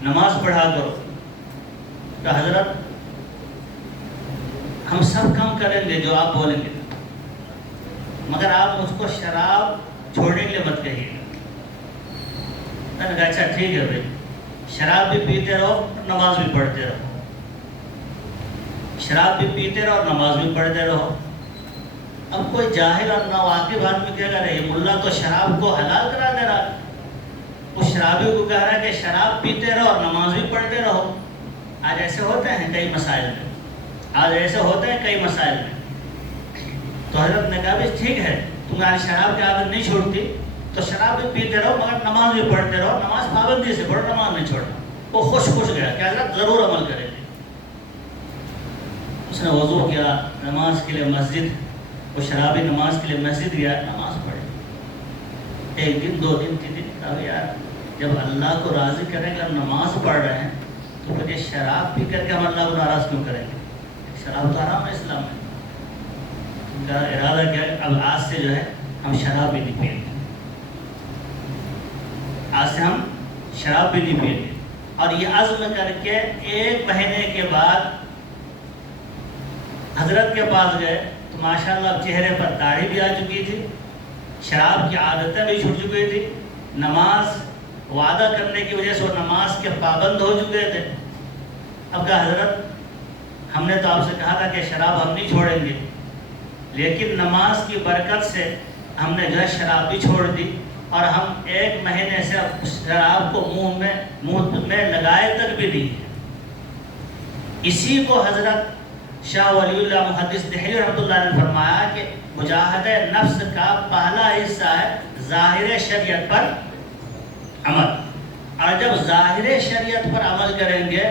نماز پڑھا کرو. کہ حضرت ہم سب کام کریں گے جو آپ بولیں گے، مگر آپ مجھ کو شراب چھوڑنے کے لیے مت کہیے. میں نے کہا اچھا ٹھیک ہے بھائی، شراب بھی پیتے رہو نماز بھی پڑھتے رہو. شراب بھی پیتے رہو اور نماز بھی پڑھتے رہو. اب کوئی جاہل اور ناواقف آدمی کہے گا رہے ملا تو شراب کو حلال کرا دے رہا ہے، اس شرابی کو کہہ رہا ہے کہ شراب پیتے رہو اور نماز بھی پڑھتے رہو. آج ایسے ہوتے ہیں کئی مسائل میں، تو حضرت نے کہا بھی ٹھیک ہے، تمہاری شراب کی عادت نہیں چھوڑتی تو شراب بھی پیتے رہو مگر نماز بھی پڑھتے رہو. نماز پابندی سے پڑھو، نماز نہیں چھوڑنا. وہ خوش گیا کہ حضرت ضرور عمل کریں گے. اس نے وضو کیا، نماز کے لیے مسجد، وہ شرابی نماز کے لیے مسجد گیا، نماز پڑھی. ایک دن، 2 دن، 3 دن، کہا یار جب اللہ کو راضی کریں گے ہم نماز پڑھ رہے ہیں تو پھر یہ شراب پی کر کے ہم اللہ کو ناراض کیوں کریں گے؟ شراب تو حرام ہے اسلام میں. ان کا ارادہ کیا ہے اب آج سے جو ہے ہم شراب بھی نہیں پئیں گے، آج سے ہم شراب بھی نہیں پئیں گے. اور یہ عزم کر کے 1 مہینے کے بعد حضرت کے پاس گئے تو ماشاءاللہ چہرے پر داڑھی بھی آ چکی تھی، شراب کی عادتیں بھی چھوٹ چکی تھی، نماز وعدہ کرنے کی وجہ سے وہ نماز کے پابند ہو چکے تھے. اب کہا حضرت ہم نے تو آپ سے کہا تھا کہ شراب ہم نہیں چھوڑیں گے، لیکن نماز کی برکت سے ہم نے جو ہے شراب بھی چھوڑ دی اور ہم 1 مہینے سے شراب کو منہ میں لگائے تک بھی نہیں. اسی کو حضرت شاہ ولی اللہ محدث دہلی رحمۃ اللہ نے فرمایا کہ مجاہدہ نفس کا پہلا حصہ ہے ظاہر شریعت پر عمل، اور جب ظاہر شریعت پر عمل کریں گے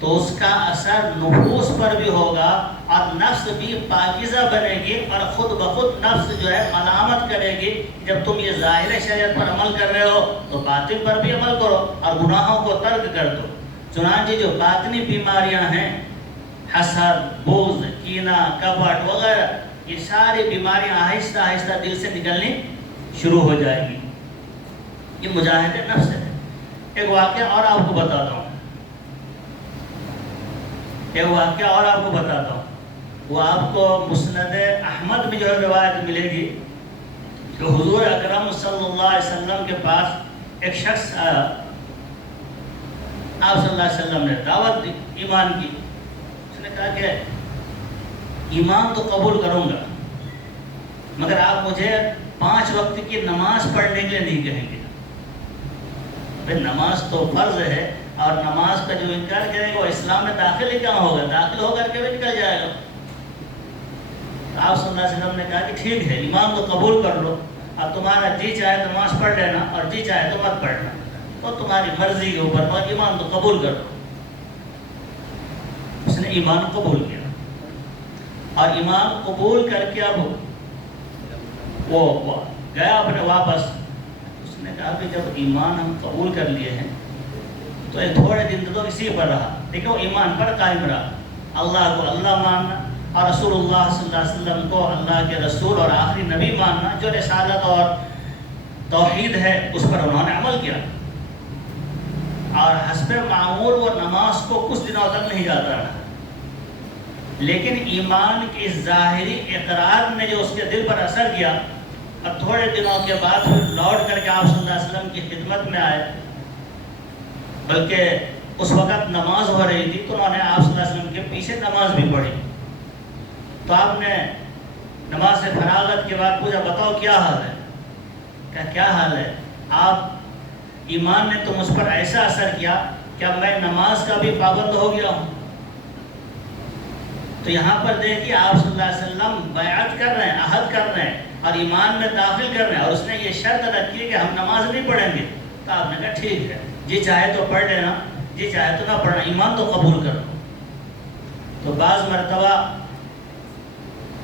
تو اس کا اثر نفوس پر بھی ہوگا اور نفس بھی پاکیزہ بنے گی اور خود بخود نفس جو ہے ملامت کرے گی. جب تم یہ ظاہر شریعت پر عمل کر رہے ہو تو باطن پر بھی عمل کرو اور گناہوں کو ترک کر دو. چنانچہ جو باطنی بیماریاں ہیں، حسد، بغض، کینہ، کپٹ وغیرہ، یہ ساری بیماریاں آہستہ آہستہ دل سے نکلنی شروع ہو جائیں گی. یہ مجاہد نفس ہے. ایک واقعہ اور آپ کو بتاتا ہوں، وہ آپ کو مسند احمد میں جو ہے روایت ملے گی کہ حضور اکرم صلی اللہ علیہ وسلم کے پاس ایک شخص آیا. آپ صلی اللہ علیہ وسلم نے دعوت دی ایمان کی. اس نے کہا کہ ایمان تو قبول کروں گا مگر آپ مجھے 5 وقت کی نماز پڑھنے کے لیے نہیں کہیں گے. بھئی نماز تو فرض ہے اور نماز کا جو انکار کرے گا وہ اسلام میں داخل ہی کہاں ہوگا، داخل ہو کر کے بھی نکل جائے گا. آپ صلی اللہ علیہ وسلم نے کہا کہ ٹھیک ہے ایمان تو قبول کر لو، اب تمہارا جی چاہے نماز پڑھ لینا اور جی چاہے تو مت پڑھنا، تو تمہاری مرضی کے اوپر، مگر ایمان تو قبول کر لو. اس نے ایمان قبول کیا اور ایمان قبول کر کے اب وہ گیا اپنے واپس. اس نے کہا کہ جب ایمان ہم قبول کر لیے ہیں تو ایک تھوڑے دن تو اسی پر رہا، لیکن وہ ایمان پر قائم رہا. اللہ کو اللہ ماننا اور رسول اللہ صلی اللہ علیہ وسلم کو اللہ کے رسول اور آخری نبی ماننا، جو رسالت اور توحید ہے اس پر انہوں نے عمل کیا. اور حسب معمول وہ نماز کو کچھ دنوں تک نہیں جاتا رہا، لیکن ایمان کی ظاہری اقرار نے جو اس کے دل پر اثر کیا اور تھوڑے دنوں کے بعد پھر لوٹ کر کے آپ صلی اللہ علیہ وسلم کی خدمت میں آئے، بلکہ اس وقت نماز ہو رہی تھی تو انہوں نے آپ صلی اللہ علیہ وسلم کے پیچھے نماز بھی پڑھی. تو آپ نے نماز سے فراغت کے بعد پوچھا بتاؤ کیا حال ہے؟ کہا کیا حال ہے؟ آپ ایمان نے تو مجھ پر ایسا اثر کیا کہ اب میں نماز کا بھی پابند ہو گیا ہوں. تو یہاں پر دیکھیے آپ صلی اللہ علیہ وسلم بیعت کر رہے ہیں، عہد کر رہے ہیں اور ایمان میں داخل کر رہے ہیں، اور اس نے یہ شرط رکھی ہے کہ ہم نماز نہیں پڑھیں گے. تو آپ نے کہا ٹھیک ہے، جی چاہے تو پڑھ لینا، جی چاہے تو نہ پڑھنا، ایمان تو قبول کرو. تو بعض مرتبہ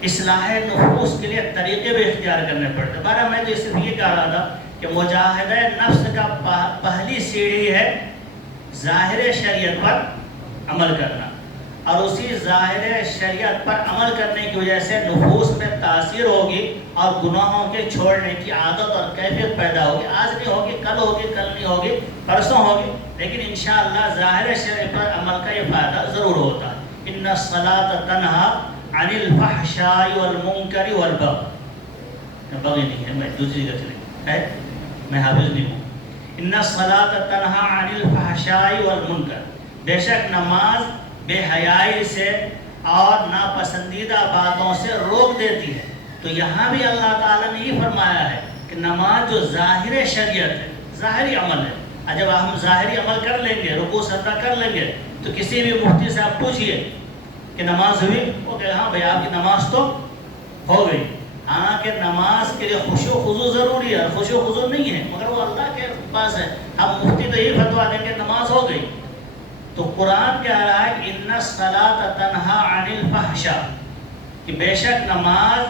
اصلاح نفوس کے لیے طریقے بھی اختیار کرنے پڑتے. بارہ میں تو صرف یہ کہہ رہا تھا کہ مجاہدہ نفس کا پہلی سیڑھی ہے ظاہر شریعت پر عمل کرنا، اور اسی ظاہر شریعت پر عمل کرنے کی وجہ سے نفوس میں تاثیر ہوگی اور گناہوں کے چھوڑنے کی عادت اور کیفیت پیدا ہوگی. آج نہیں ہوگی، کل ہوگی، کل نہیں ہوگی، پرسوں ہوگی، لیکن انشاءاللہ ظاہر شریعت پر عمل کا یہ فائدہ ضرور ہوتا ہے. ان الصلاۃ تنہی عن الفحشاء والمنکر والبغی. بغی نہیں ہے، میں دوسری جگہ سے ہے، میں حافظ نہیں ہوں. ان الصلاۃ تنہی عن الفحشاء والمنکر، بے شک نماز بے حیائی سے اور ناپسندیدہ باتوں سے روک دیتی ہے. تو یہاں بھی اللہ تعالیٰ نے یہ فرمایا ہے کہ نماز جو ظاہر شریعت ہے، ظاہری عمل ہے، اور جب ہم ظاہری عمل کر لیں گے، رکوع سجدہ کر لیں گے، تو کسی بھی مفتی سے آپ پوچھئے کہ نماز ہوئی، وہ کہ ہاں بھائی آپ کی نماز تو ہو گئی. حالانکہ نماز کے لیے خشوع و خضوع ضروری ہے، اور خشوع و خضوع نہیں ہے مگر وہ اللہ کے پاس ہے. ہم مفتی تو یہ فتویٰ دیں کہ نماز ہو گئی. تو قرآن کہہ رہا ہے کہ ان الصلاۃ تنہی عن الفحشاء، کہ بے شک نماز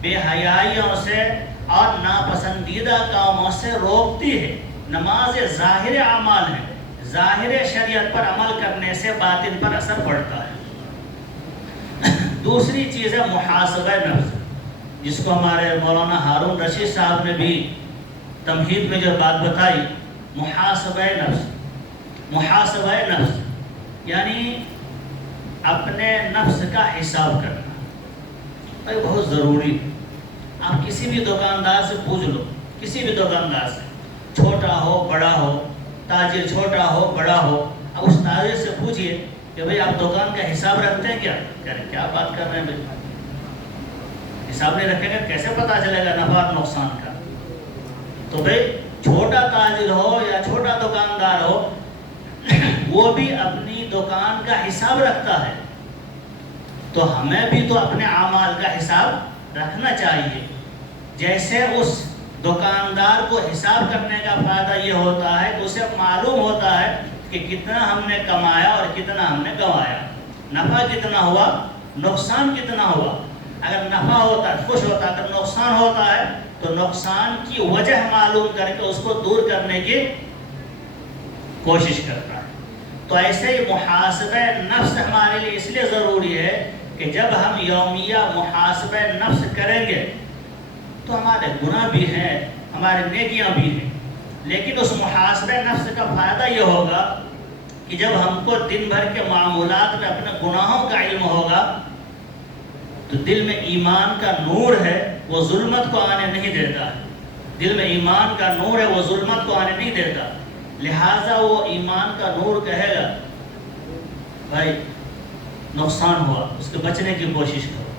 بے حیائیوں سے اور ناپسندیدہ کاموں سے روکتی ہے. نماز ظاہر اعمال ہے، ظاہر شریعت پر عمل کرنے سے باطن پر اثر پڑتا ہے. دوسری چیز ہے محاسبہ نفس. جس کو ہمارے مولانا ہارون رشید صاحب نے بھی تمہید میں جو بات بتائی، محاسبہ نفس یعنی اپنے نفس کا حساب کرنا بھائی بہت ضروری ہے۔ آپ کسی بھی دکاندار سے پوچھ لو، کسی بھی دکاندار سے، چھوٹا ہو بڑا ہو، تاجر چھوٹا ہو بڑا ہو، اب اس تاجر سے پوچھئے کہ بھئی آپ دکان کا حساب رکھتے ہیں کیا؟ کہہ رہے کیا بات کر رہے ہیں بھائی، حساب نہیں رکھیں گے کیسے پتا چلے گا نفع اور نقصان کا؟ تو بھئی چھوٹا تاجر ہو یا چھوٹا دکاندار ہو، وہ بھی اپنی دکان کا حساب رکھتا ہے، تو ہمیں بھی تو اپنے اعمال کا حساب رکھنا چاہیے۔ جیسے اس دکاندار کو حساب کرنے کا فائدہ یہ ہوتا ہے کہ اسے معلوم ہوتا ہے کہ کتنا ہم نے کمایا اور کتنا ہم نے گنوایا، نفع کتنا ہوا، نقصان کتنا ہوا۔ اگر نفع ہوتا ہے خوش ہوتا ہے، اگر نقصان ہوتا ہے تو نقصان کی وجہ معلوم کر کے اس کو دور کرنے کی کوشش کرتا ہے۔ تو ایسے ہی محاسبہ نفس ہمارے لیے اس لیے ضروری ہے کہ جب ہم یومیہ محاسبہ نفس کریں گے تو ہمارے گناہ بھی ہیں، ہمارے نیکیاں بھی ہیں، لیکن اس محاسبہ نفس کا فائدہ یہ ہوگا کہ جب ہم کو دن بھر کے معمولات میں اپنے گناہوں کا علم ہوگا تو دل میں ایمان کا نور ہے، وہ ظلمت کو آنے نہیں دیتا ہے۔ دل میں ایمان کا نور ہے، وہ ظلمت کو آنے نہیں دیتا، لہٰذا وہ ایمان کا نور کہے گا بھائی نقصان ہوا، اس کے بچنے کی کوشش کرو،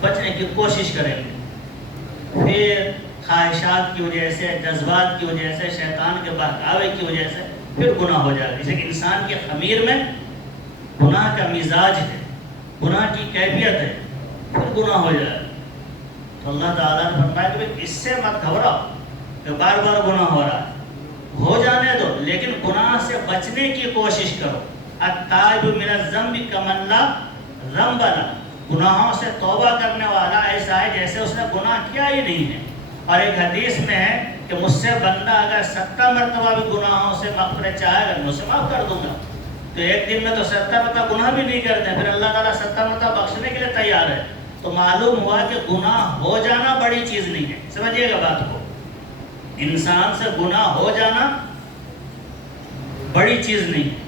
بچنے کی کوشش کریں گے۔ پھر خواہشات کی وجہ سے، جذبات کی وجہ سے، شیطان کے بہکاوے کی وجہ سے پھر گناہ ہو جائے گا۔ جیسے کہ انسان کے خمیر میں گناہ کا مزاج ہے، گناہ کی کیفیت ہے، پھر گناہ ہو جائے گا۔ تو اللہ تعالیٰ نے فرمایا کہ اس سے مت گھبراؤ کہ بار بار گناہ ہو رہا ہے، ہو جانے دو، لیکن گناہ سے بچنے کی کوشش کرو۔ التائب من الذنب کمن لا ذنب لہ، گناہوں سے توبہ کرنے والا ایسا ہے جیسے اس نے گناہ کیا ہی نہیں ہے۔ اور ایک حدیث میں ہے کہ مجھ سے بندہ اگر 70 مرتبہ بھی گناہوں سے مغفرت چاہے گا میں اسے معاف کر دوں گا۔ تو ایک دن میں تو 70 مرتبہ گناہ بھی نہیں کرتے، پھر اللہ تعالیٰ 70 مرتبہ بخشنے کے لیے تیار ہے۔ تو معلوم ہوا کہ گناہ ہو جانا بڑی چیز نہیں ہے، سمجھیے گا بات کو، انسان سے گناہ ہو جانا بڑی چیز نہیں ہے۔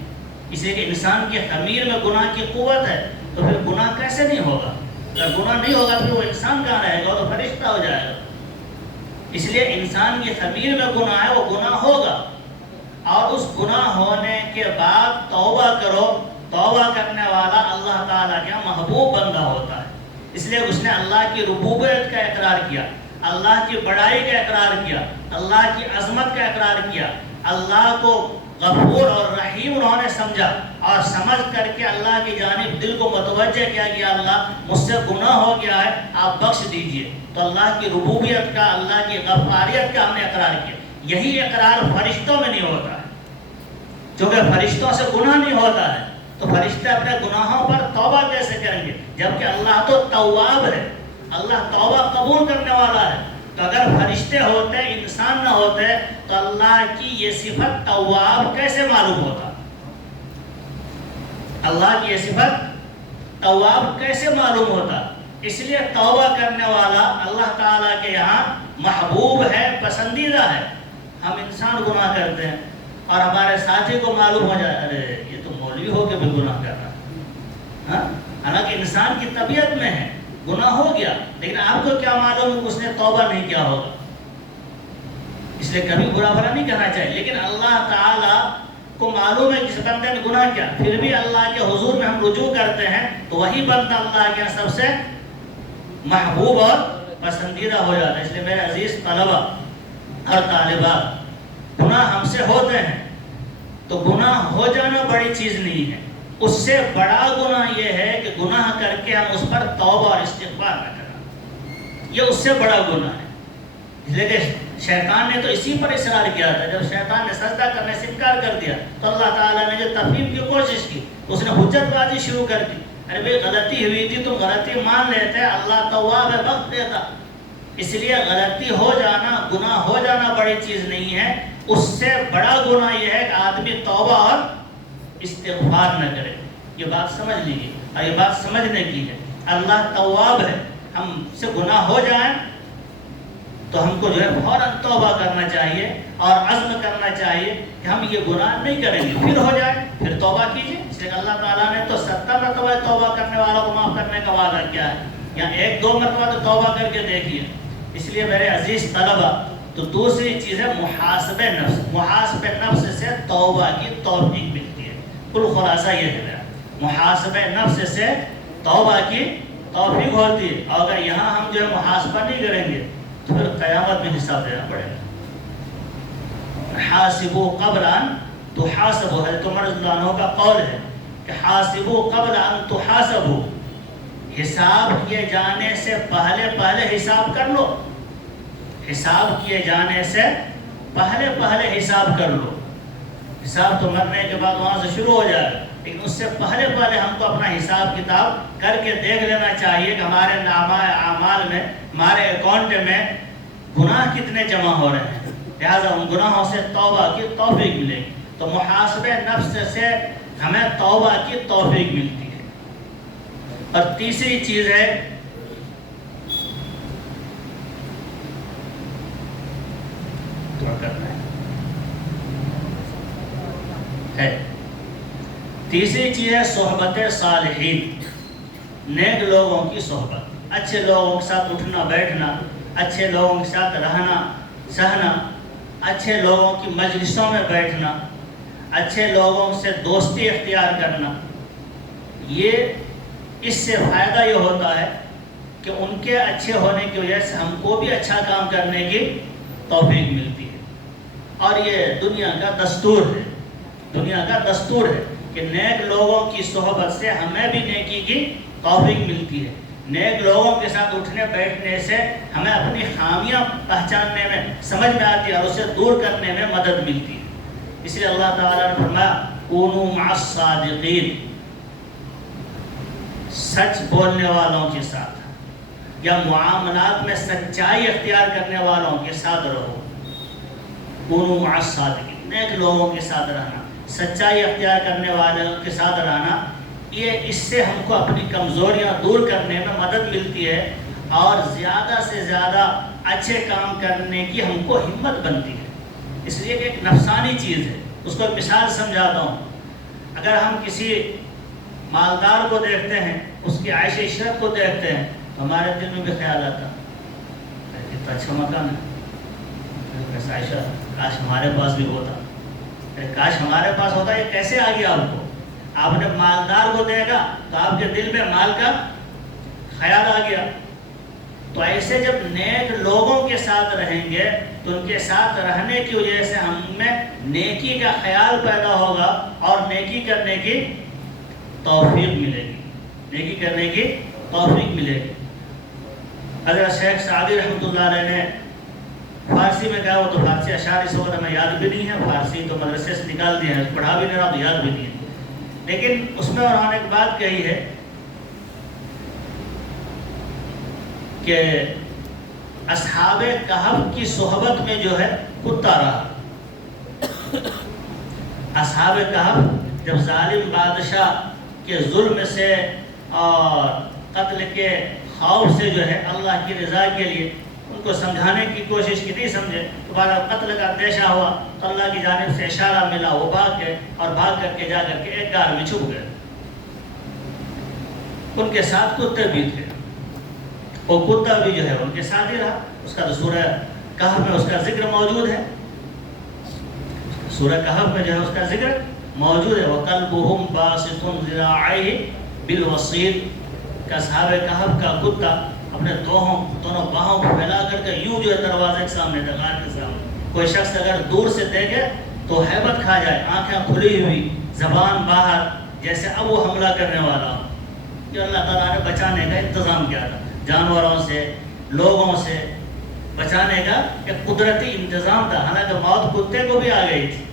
اس لیے کہ انسان کی خمیر میں گناہ کی قوت ہے، تو پھر گناہ کیسے نہیں ہوگا؟ اگر گناہ نہیں ہوگا پھر وہ انسان کہاں رہے گا، تو فرشتہ ہو جائے گا۔ اس لیے انسان کی خمیر میں گناہ ہے، وہ گناہ ہوگا، اور اس گناہ ہونے کے بعد توبہ کرو۔ توبہ کرنے والا اللہ تعالیٰ کا محبوب بندہ ہوتا ہے، اس لیے اس نے اللہ کی ربوبیت کا اقرار کیا، اللہ کی بڑائی کا اقرار کیا، اللہ کی عظمت کا اقرار کیا، اللہ کو غفور اور رحیم انہوں نے سمجھا، اور سمجھ کر کے اللہ کی جانب دل کو متوجہ کیا کہ اللہ مجھ سے گناہ ہو گیا ہے، آپ بخش دیجئے۔ تو اللہ کی ربوبیت کا، اللہ کی غفاریت کا ہم نے اقرار کیا۔ یہی اقرار فرشتوں میں نہیں ہوتا ہے، چونکہ فرشتوں سے گناہ نہیں ہوتا ہے، تو فرشتے اپنے گناہوں پر توبہ کیسے کریں گے؟ جبکہ اللہ تو تواب ہے، اللہ توبہ قبول کرنے والا ہے۔ تو اگر فرشتے ہوتے، انسان نہ ہوتے، تو اللہ کی یہ صفت تواب کیسے معلوم ہوتا؟ اللہ کی یہ صفت تواب کیسے معلوم ہوتا؟ اس لیے توبہ کرنے والا اللہ تعالیٰ کے یہاں محبوب ہے، پسندیدہ ہے۔ ہم انسان گناہ کرتے ہیں اور ہمارے ساتھی کو معلوم ہو جائے ارے یہ تو مولوی ہو کے بھی گناہ کر رہا ہے، ہاں؟ حالانکہ انسان کی طبیعت میں ہے، گناہ ہو گیا، لیکن آپ کو کیا معلوم اس نے توبہ نہیں کیا ہوگا؟ اس لیے کبھی برا بھلا نہیں کہنا چاہیے، لیکن اللہ تعالیٰ کو معلوم ہے جس بندے نے گناہ کیا، پھر بھی اللہ کے حضور میں ہم رجوع کرتے ہیں، تو وہی بندہ اللہ کے سب سے محبوب اور پسندیدہ ہو جاتا ہے۔ اس لیے میرے عزیز طلبہ اور طالبات، گناہ ہم سے ہوتے ہیں تو گناہ ہو جانا بڑی چیز نہیں ہے، اس سے بڑا گناہ یہ ہے کہ گناہ کر کے ہم اس پر توبہ اور استغفار نہ کریں، یہ اس سے بڑا گناہ ہے۔ اس لیے کہ شیطان نے تو اسی پر اصرار کیا تھا، جب شیطان نے سجدہ کرنے سے انکار کر دیا تو اللہ تعالیٰ نے جو تفہیم کی کوشش کی، اس نے حجت بازی شروع کر دی، ارے بھائی غلطی ہوئی تھی، تم غلطی مان لیتے، اللہ تواب ہے، بخش دیتا۔ اس لیے غلطی ہو جانا، گناہ ہو جانا بڑی چیز نہیں ہے، اس سے بڑا گناہ یہ ہے کہ آدمی توبہ اور استغفار نہ کرے۔ یہ بات سمجھ لیجیے، اور یہ بات سمجھنے کی ہے، اللہ تواب ہے، ہم سے گناہ ہو جائیں تو ہم کو جو ہے فوراً توبہ کرنا چاہیے اور عزم کرنا چاہیے کہ ہم یہ گناہ نہیں کریں گے. پھر ہو جائے پھر توبہ کیجیے. اس لیے اللہ تعالیٰ نے تو 70 مرتبہ توبہ کرنے والوں کو معاف کرنے کا وعدہ کیا ہے. یا 1-2 مرتبہ تو توبہ کر کے دیکھیے. اس لیے میرے عزیز طلبہ، تو دوسری چیز ہے محاسب نفس. محاسب نفس سے توبہ کی توفیق ملتی ہے. کل خلاصہ یہ ہے میرا، محاسب نفس سے توبہ کی توفیق ہوتی ہے. اور اگر یہاں ہم جو ہے محاسبہ نہیں کریں گے تو پھر قیامت میں حساب دینا پڑے گا. حاسبوا قبل ان تحاسبوا، حضرت عمر رضی اللہ عنہ کا قول ہے کہ حاسبوا قبل ان تحاسبوا، حساب کیے جانے سے پہلے حساب کر لو. حساب کیے جانے سے پہلے حساب کر لو. حساب تو مرنے کے بعد وہاں سے شروع ہو جائے گا، لیکن اس سے پہلے ہم کو اپنا حساب کتاب کر کے دیکھ لینا چاہیے کہ ہمارے نامہ اعمال میں، ہمارے اکاؤنٹ میں گناہ کتنے جمع ہو رہے ہیں. لہٰذا ان گناہوں سے توبہ کی توفیق ملے گی. تو محاسب نفس سے ہمیں توبہ کی توفیق ملتی ہے. اور تیسری چیز ہے تیسری چیز ہے صحبت صالحین، نیک لوگوں کی صحبت. اچھے لوگوں کے ساتھ اٹھنا بیٹھنا، اچھے لوگوں کے ساتھ رہنا سہنا، اچھے لوگوں کی مجلسوں میں بیٹھنا، اچھے لوگوں سے دوستی اختیار کرنا. یہ اس سے فائدہ یہ ہوتا ہے کہ ان کے اچھے ہونے کی وجہ سے ہم کو بھی اچھا کام کرنے کی توفیق ملتی ہے. اور یہ دنیا کا دستور ہے، دنیا کا دستور ہے کہ نیک لوگوں کی صحبت سے ہمیں بھی نیکی کی توفیق ملتی ہے. نیک لوگوں کے ساتھ اٹھنے بیٹھنے سے ہمیں اپنی خامیاں پہچاننے میں سمجھ میں آتی ہے اور اسے دور کرنے میں مدد ملتی ہے. اس لیے اللہ تعالیٰ نے فرمایا کونوا مع الصادقین، سچ بولنے والوں کے ساتھ یا معاملات میں سچائی اختیار کرنے والوں کے ساتھ رہو. کونوا مع الصادقین، نیک لوگوں کے ساتھ رہنا، سچائی اختیار کرنے والوں کے ساتھ رہنا، یہ اس سے ہم کو اپنی کمزوریاں دور کرنے میں مدد ملتی ہے اور زیادہ سے زیادہ اچھے کام کرنے کی ہم کو ہمت بنتی ہے. اس لیے کہ ایک نفسانی چیز ہے. اس کو ایک مثال سمجھاتا ہوں. اگر ہم کسی مالدار کو دیکھتے ہیں، اس کی عیش عشرت کو دیکھتے ہیں، تو ہمارے دل میں بھی خیال آتا کتنا اچھا مکان ہے، عائشہ کاش ہمارے پاس بھی ہوتا، کاش ہمارے پاس ہوتا. یہ کیسے آ گیا آپ کو؟ آپ نے مالدار کو دیکھا تو آپ کے دل میں مال کا خیال آ گیا. تو ایسے جب نیک لوگوں کے ساتھ رہیں گے تو ان کے ساتھ رہنے کی وجہ سے ہم میں نیکی کا خیال پیدا ہوگا اور نیکی کرنے کی توفیق ملے گی. نیکی کرنے کی توفیق ملے گی. حضرت شیخ سعدی رحمۃ اللہ علیہ نے فارسی میں کہا، وہ تو فارسی اشعار اس وقت ہمیں یاد بھی نہیں ہے، فارسی تو مدرسے سے نکال دیا ہے، پڑھا بھی نہیں رہا تو یاد بھی نہیں ہے. لیکن اس میں انہوں نے ایک بات کہی ہے کہ اصحاب کہف کی صحبت میں جو ہے کتا رہا. اصحاب کہف جب ظالم بادشاہ کے ظلم سے اور قتل کے خوف سے جو ہے اللہ کی رضا کے لیے ان کو سمجھانے کی کوشش کی، نہیں سمجھے تو بعد قتل کا اندیشہ ہوا تو اللہ کی جانب سے اشارہ ملا، وہ بھاگ گئے اور بھاگ کر کے جا کر کے ایک غار میں چھپ گئے. ان کے ساتھ کتے بھی تھے، وہ کتا بھی جو ہے ان کے ساتھ ہی رہا. اس کا تو سورہ کہف میں اس کا ذکر موجود ہے، سورہ کہف میں جو ہے اس کا ذکر موجود ہے. وَقَلْبُهُمْ بَاسِطٌ ذِرَاعَيْهِ بِالْوَصِيدِ، کہ اصحاب کہف کا کتا اپنے دونوں باہوں کو پھیلا کر کے یوں جو ہے دروازے کے سامنے، غار کے سامنے، کوئی شخص اگر دور سے دیکھے تو ہیبت کھا جائے، آنکھیں کھلی ہوئی، زبان باہر، جیسے اب وہ حملہ کرنے والا ہو. جو اللہ تعالیٰ نے بچانے کا انتظام کیا تھا، جانوروں سے لوگوں سے بچانے کا ایک قدرتی انتظام تھا. حالانکہ موت کتے کو بھی آ گئی تھی،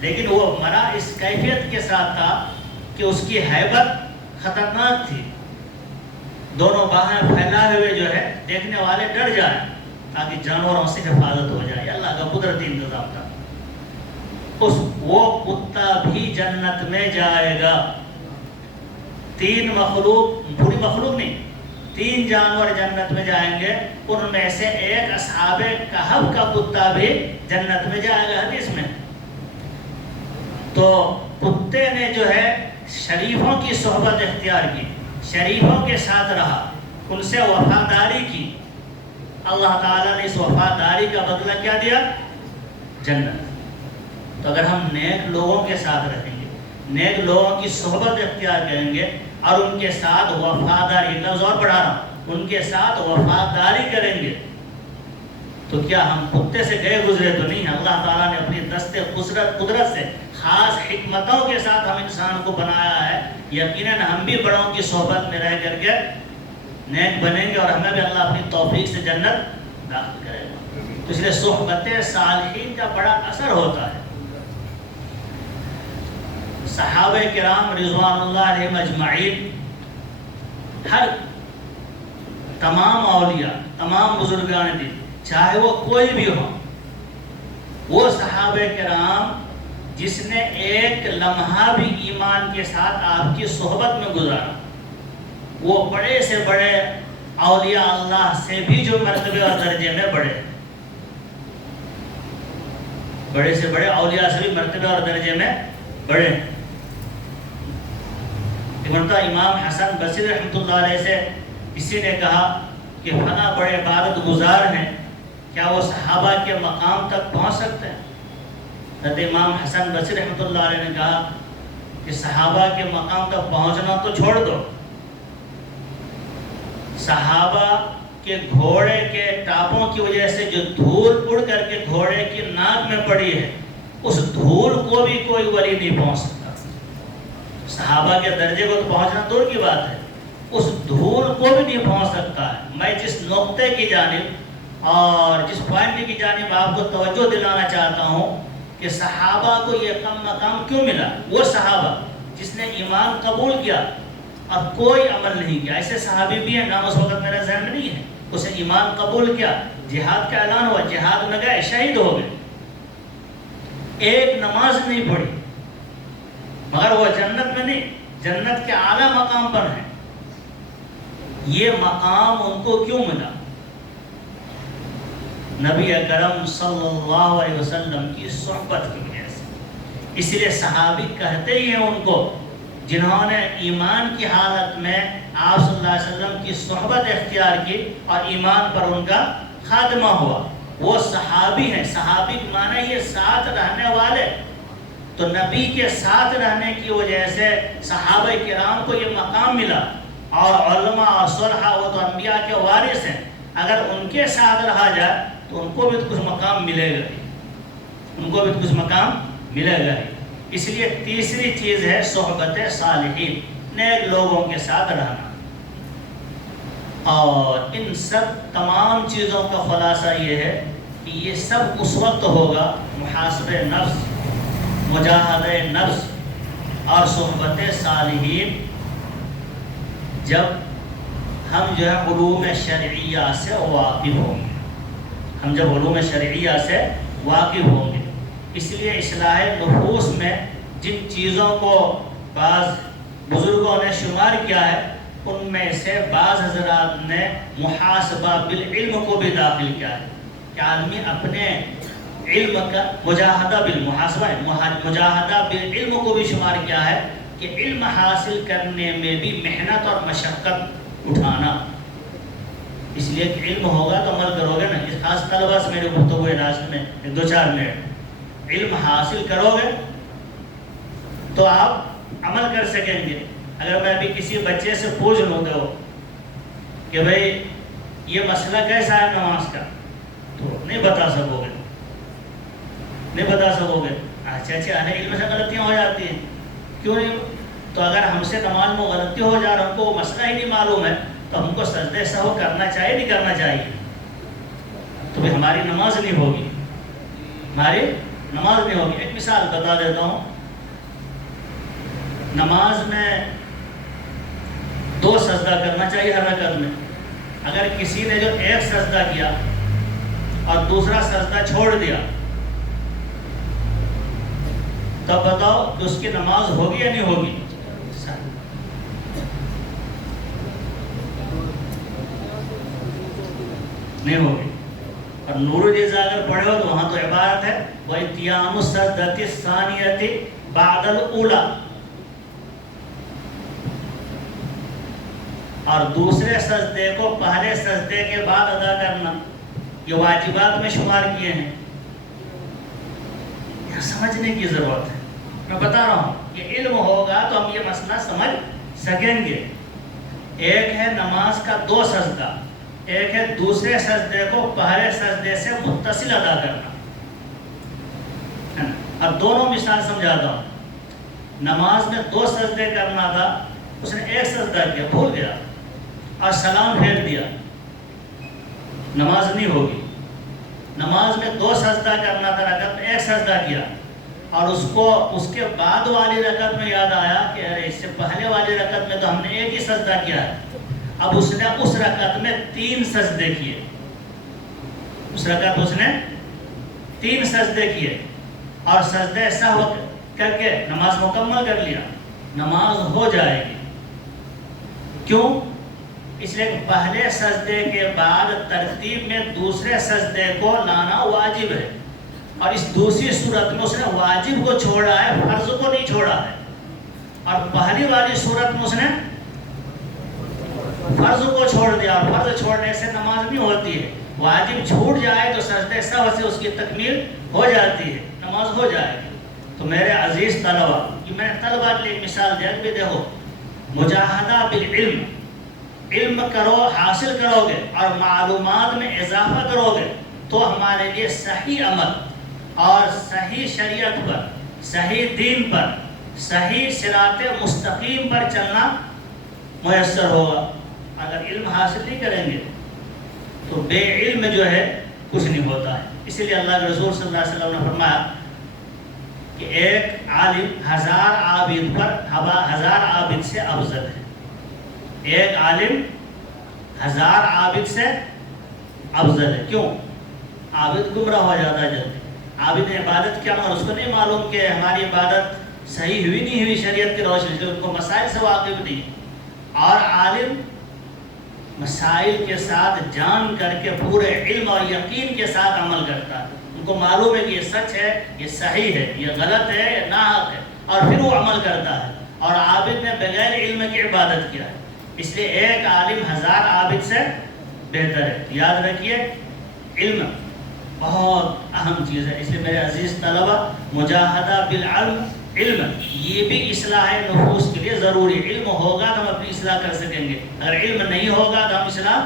لیکن وہ مرا اس کیفیت کے ساتھ تھا کہ اس کی ہیبت خطرناک تھی. دونوں باہیں پھیلائے ہوئے جو ہے دیکھنے والے ڈر جائیں تاکہ جانوروں سے حفاظت ہو جائے. اللہ کا قدرتی انتظام تھا. وہ کتا بھی جنت میں جائے گا. 3 مخلوق، پوری مخلوق نہیں، 3 جانور جنت میں جائیں گے، ان میں سے ایک اصحاب کہف کا کتا بھی جنت میں جائے گا حدیث میں۔ تو کتے نے جو ہے شریفوں کی صحبت اختیار کی، شریفوں کے ساتھ رہا، ان سے وفاداری کی، اللہ تعالیٰ نے اس وفاداری کا بدلہ کیا دیا؟ جنت۔ تو اگر ہم نیک لوگوں کے ساتھ رہیں گے، نیک لوگوں کی صحبت اختیار کریں گے اور ان کے ساتھ وفاداری، لفظ اور بڑھا رہا ہوں، ان کے ساتھ وفاداری کریں گے، تو کیا ہم کتے سے گئے گزرے تو نہیں ہیں؟ اللہ تعالیٰ نے اپنی دست قدرت سے خاص حکمتوں کے ساتھ ہم انسان کو بنایا ہے، یقیناً ہم بھی بڑوں کی صحبت میں رہ کر کے نیک بنیں گے اور ہمیں بھی اللہ اپنی توفیق سے جنت داخل کرے گا۔ تو اس لیے صحبت صالحین کا بڑا اثر ہوتا ہے۔ صحابہ کرام رضوان اللہ علیہم اجمعین، ہر تمام اولیاء، تمام بزرگان دین، چاہے وہ کوئی بھی ہو، وہ صحابہ کرام جس نے ایک لمحہ بھی ایمان کے ساتھ آپ کی صحبت میں گزارا، وہ بڑے سے بڑے اولیاء اللہ سے بھی جو مرتبے اور درجے میں بڑے، بڑے سے بڑے اولیاء سے بھی مرتبے اور درجے میں بڑے۔ امام حسن بصری رحمۃ اللہ علیہ سے کسی نے کہا کہ فلاں بڑے عبادت گزار ہیں، کیا وہ صحابہ کے مقام تک پہنچ سکتے ہیں؟ حضرت امام حسن بصری رحمۃ اللہ علیہ نے کہا کہ صحابہ کے مقام تک پہنچنا تو چھوڑ دو، صحابہ کے گھوڑے کے ٹاپوں کی وجہ سے جو دھول اڑ کر کے گھوڑے کی ناک میں پڑی ہے، اس دھول کو بھی کوئی ولی نہیں پہنچ سکتا۔ صحابہ کے درجے کو تو پہنچنا دور کی بات ہے، اس دھول کو بھی نہیں پہنچ سکتا ہے۔ میں جس نقطے کی جانب اور جس پوائنٹ کی جانب آپ کو توجہ دلانا چاہتا ہوں کہ صحابہ کو یہ کم مقام کیوں ملا، وہ صحابہ جس نے ایمان قبول کیا اور کوئی عمل نہیں کیا، ایسے صحابی بھی ہیں، نام اس وقت میرے ذہن میں نہیں ہے، اسے ایمان قبول کیا، جہاد کا اعلان ہوا، جہاد میں گئے، شہید ہو گئے، ایک نماز نہیں پڑھی، مگر وہ جنت میں نہیں، جنت کے اعلیٰ مقام پر ہیں۔ یہ مقام ان کو کیوں ملا؟ نبی اکرم صلی اللہ علیہ وسلم کی صحبت کی وجہ سے۔ اس لیے صحابی کہتے ہی ہیں ان کو جنہوں نے ایمان کی حالت میں آپ صلی اللہ علیہ وسلم کی صحبت اختیار کی اور ایمان پر ان کا خاتمہ ہوا، وہ صحابی ہیں۔ صحابی معنی یہ ساتھ رہنے والے، تو نبی کے ساتھ رہنے کی وجہ سے صحابہ کرام کو یہ مقام ملا، اور علماء اور صلحاء وہ تو انبیاء کے وارث ہیں، اگر ان کے ساتھ رہا جائے تو ان کو بھی کچھ مقام ملے گا ہی، ان کو بھی کچھ مقام ملے گا ہی۔ اس لیے تیسری چیز ہے صحبت صالحین، نیک لوگوں کے ساتھ رہنا۔ اور ان سب تمام چیزوں کا خلاصہ یہ ہے کہ یہ سب اس وقت ہوگا محاسبہ نفس، مجاہدہ نفس اور صحبت صالحین، جب ہم جو ہے علوم شرعیہ سے واقف ہوں گے، ہم جب علوم شرعیہ سے واقف ہوں گے۔ اس لیے اصلاح نفوس میں جن چیزوں کو بعض بزرگوں نے شمار کیا ہے، ان میں سے بعض حضرات نے محاسبہ بالعلم کو بھی داخل کیا ہے کہ آدمی اپنے علم کا مجاہدہ بالمحاسبہ، مجاہدہ بالعلم کو بھی شمار کیا ہے کہ علم حاصل کرنے میں بھی محنت اور مشقت اٹھانا۔ اس لیے کہ علم ہوگا تو عمل کرو گے نا، اس خاص طلبہ سے میرے گفتگو ناظر میں 2-4 منٹ، علم حاصل کرو گے تو آپ عمل کر سکیں گے۔ اگر میں ابھی کسی بچے سے پوچھ لوں گا کہ بھائی یہ مسئلہ کیسا ہے نماز کا، تو نہیں بتا سکو گے، نہیں بتا سکو گے۔ اچھا علم سے غلطیاں ہو جاتی ہیں، کیوں نہیں؟ تو اگر ہم سے نماز میں غلطی ہو جا رہا، ہم کو وہ مسئلہ ہی نہیں معلوم ہے، تو ہم کو سجدہ سہو کرنا چاہیے نہیں کرنا چاہیے؟ تو بھی ہماری نماز نہیں ہوگی، ہماری نماز نہیں ہوگی۔ ایک مثال بتا دیتا ہوں، نماز میں 2 سجدہ کرنا چاہیے ہر رکعت میں۔ اگر کسی نے جو ایک سجدہ کیا اور دوسرا سجدہ چھوڑ دیا، تب بتاؤ کہ اس کی نماز ہوگی یا نہیں ہوگی؟ نہیں ہوگی. اور نور الجزا اگر پڑھے ہو تو وہاں تو عبارت ہے وَإِتْيَانُ السَّجْدَةِ الثَّانِيَةِ بَعْدَ الْأُولَى، اور دوسرے سجدے کو پہلے سجدے کے بعد ادا کرنا، یہ واجبات میں شمار کیے ہیں. یہ سمجھنے کی ضرورت ہے. میں بتا رہا ہوں یہ علم ہوگا تو ہم یہ مسئلہ سمجھ سکیں گے. ایک ہے نماز کا 2 سجدہ، ایک ہے دوسرے سجدے کو پہلے سجدے سے متصل ادا کرنا. اب دونوں مثال سمجھاتا ہوں. نماز میں 2 سجدے کرنا تھا، اس نے ایک سجدہ کیا، بھول گیا اور سلام پھیر دیا، نماز نہیں ہوگی. نماز میں 2 سجدہ کرنا تھا، رکعت میں 1 سجدہ کیا، اور اس کے بعد والی رکعت میں یاد آیا کہ ارے اس سے پہلے والی رکعت میں تو ہم نے 1 ہی سجدہ کیا ہے. اب اس نے اس رکعت میں 3 سجدے کیے، اس رکعت اس نے 3 سجدے کیے اور سجدہ سہو کر کے نماز مکمل کر لیا. نماز ہو جائے گی. کیوں؟ اس لیے کہ پہلے سجدے کے بعد ترتیب میں دوسرے سجدے کو لانا واجب ہے، اور اس دوسری صورت میں اس نے واجب کو چھوڑا ہے، فرض کو نہیں چھوڑا ہے. اور پہلی والی صورت میں اس نے فرض کو چھوڑ دیا، اور فرض چھوڑنے سے نماز نہیں ہوتی ہے. واجب چھوٹ جائے تو سجدے سہو سے اس کی تکمیل ہو جاتی ہے، نماز ہو جائے گی. تو میرے عزیز طلبہ، یہ میں نے طلبہ کے لیے مثال دیا کہ دیکھو مجاہدہ بالعلم، علم کرو، حاصل کرو گے اور معلومات میں اضافہ کرو گے تو ہمارے لیے صحیح عمل اور صحیح شریعت پر، صحیح دین پر، صحیح صراط مستقیم پر چلنا میسر ہوگا. اگر علم حاصل نہیں کریں گے تو بے علم جو ہے کچھ نہیں ہوتا ہے. اسی لیے اللہ کے رسول صلی اللہ علیہ وسلم نے فرمایا کہ ایک عالم 1000 عابد پر 1000 عابد سے افضل ہے. ایک عالم 1000 عابد سے افضل ہے. کیوں؟ عابد گمراہ ہو جاتا ہے جلدی. عابد نے عبادت کیا مگر اس کو نہیں معلوم کہ ہماری عبادت صحیح ہوئی نہیں ہوئی شریعت کی روشنی سے، ان کو مسائل سے واقف نہیں. اور عالم مسائل کے ساتھ جان کر کے پورے علم اور یقین کے ساتھ عمل کرتا ہے. ان کو معلوم ہے کہ یہ سچ ہے، یہ صحیح ہے، یہ غلط ہے، یہ ناحق ہے، اور پھر وہ عمل کرتا ہے. اور عابد نے بغیر علم کی عبادت کیا ہے. اس لیے ایک عالم 1000 عابد سے بہتر ہے. یاد رکھیے علم بہت اہم چیز ہے. اس لیے میرے عزیز طلبہ، مجاہدہ بالعلم، علم یہ بھی اصلاح نفوس کے لیے ضروری. علم ہوگا تو ہم اپنی اصلاح کر سکیں گے، اگر علم نہیں ہوگا تو ہم اصلاح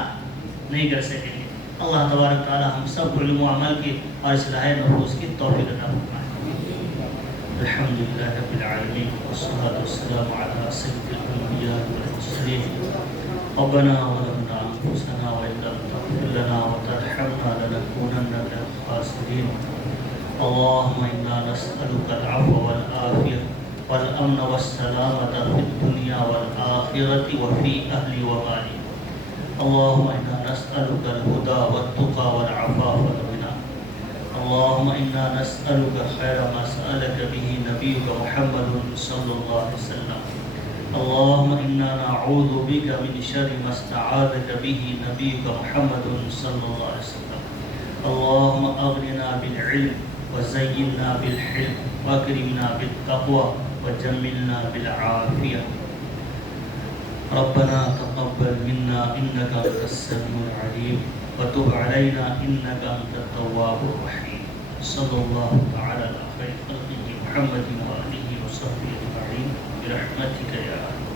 نہیں کر سکیں گے. اللہ تبارک تعالی ہم سب کو علم و عمل کی اور اصلاح نفوس کی توفیق عطا فرمائے. الحمدللہ رب العالمین والصلاۃ والسلام علی سید الانبیاء والمرسلین. ربنا ظلمنا انفسنا وان لم تغفر لنا وترحمنا لنكونن من الخاسرین. اللهم إنا نسألك العفو والعافية والأمن والسلامة في الدنيا والآخرة وفي أهلي ومالي. اللهم إنا نسألك الهدى والتقى والعفاف والغنى. اللهم إنا نسألك خير ما سألك به نبيك محمد صلى الله عليه وسلم. اللهم إنا نعوذ بك من شر ما استعاذك به نبيك محمد صلى الله عليه وسلم. اللهم أغننا بالعلم وزينا بالحلم واكرمنا بالتقوى وجملنا بالعافية. ربنا تقبل منا إنك أنت السميع العليم وتب علينا إنك أنت التواب الرحيم. صلى الله تعالى على خير خلقه محمد وآله وصحبه أجمعين برحمتك يا أرحم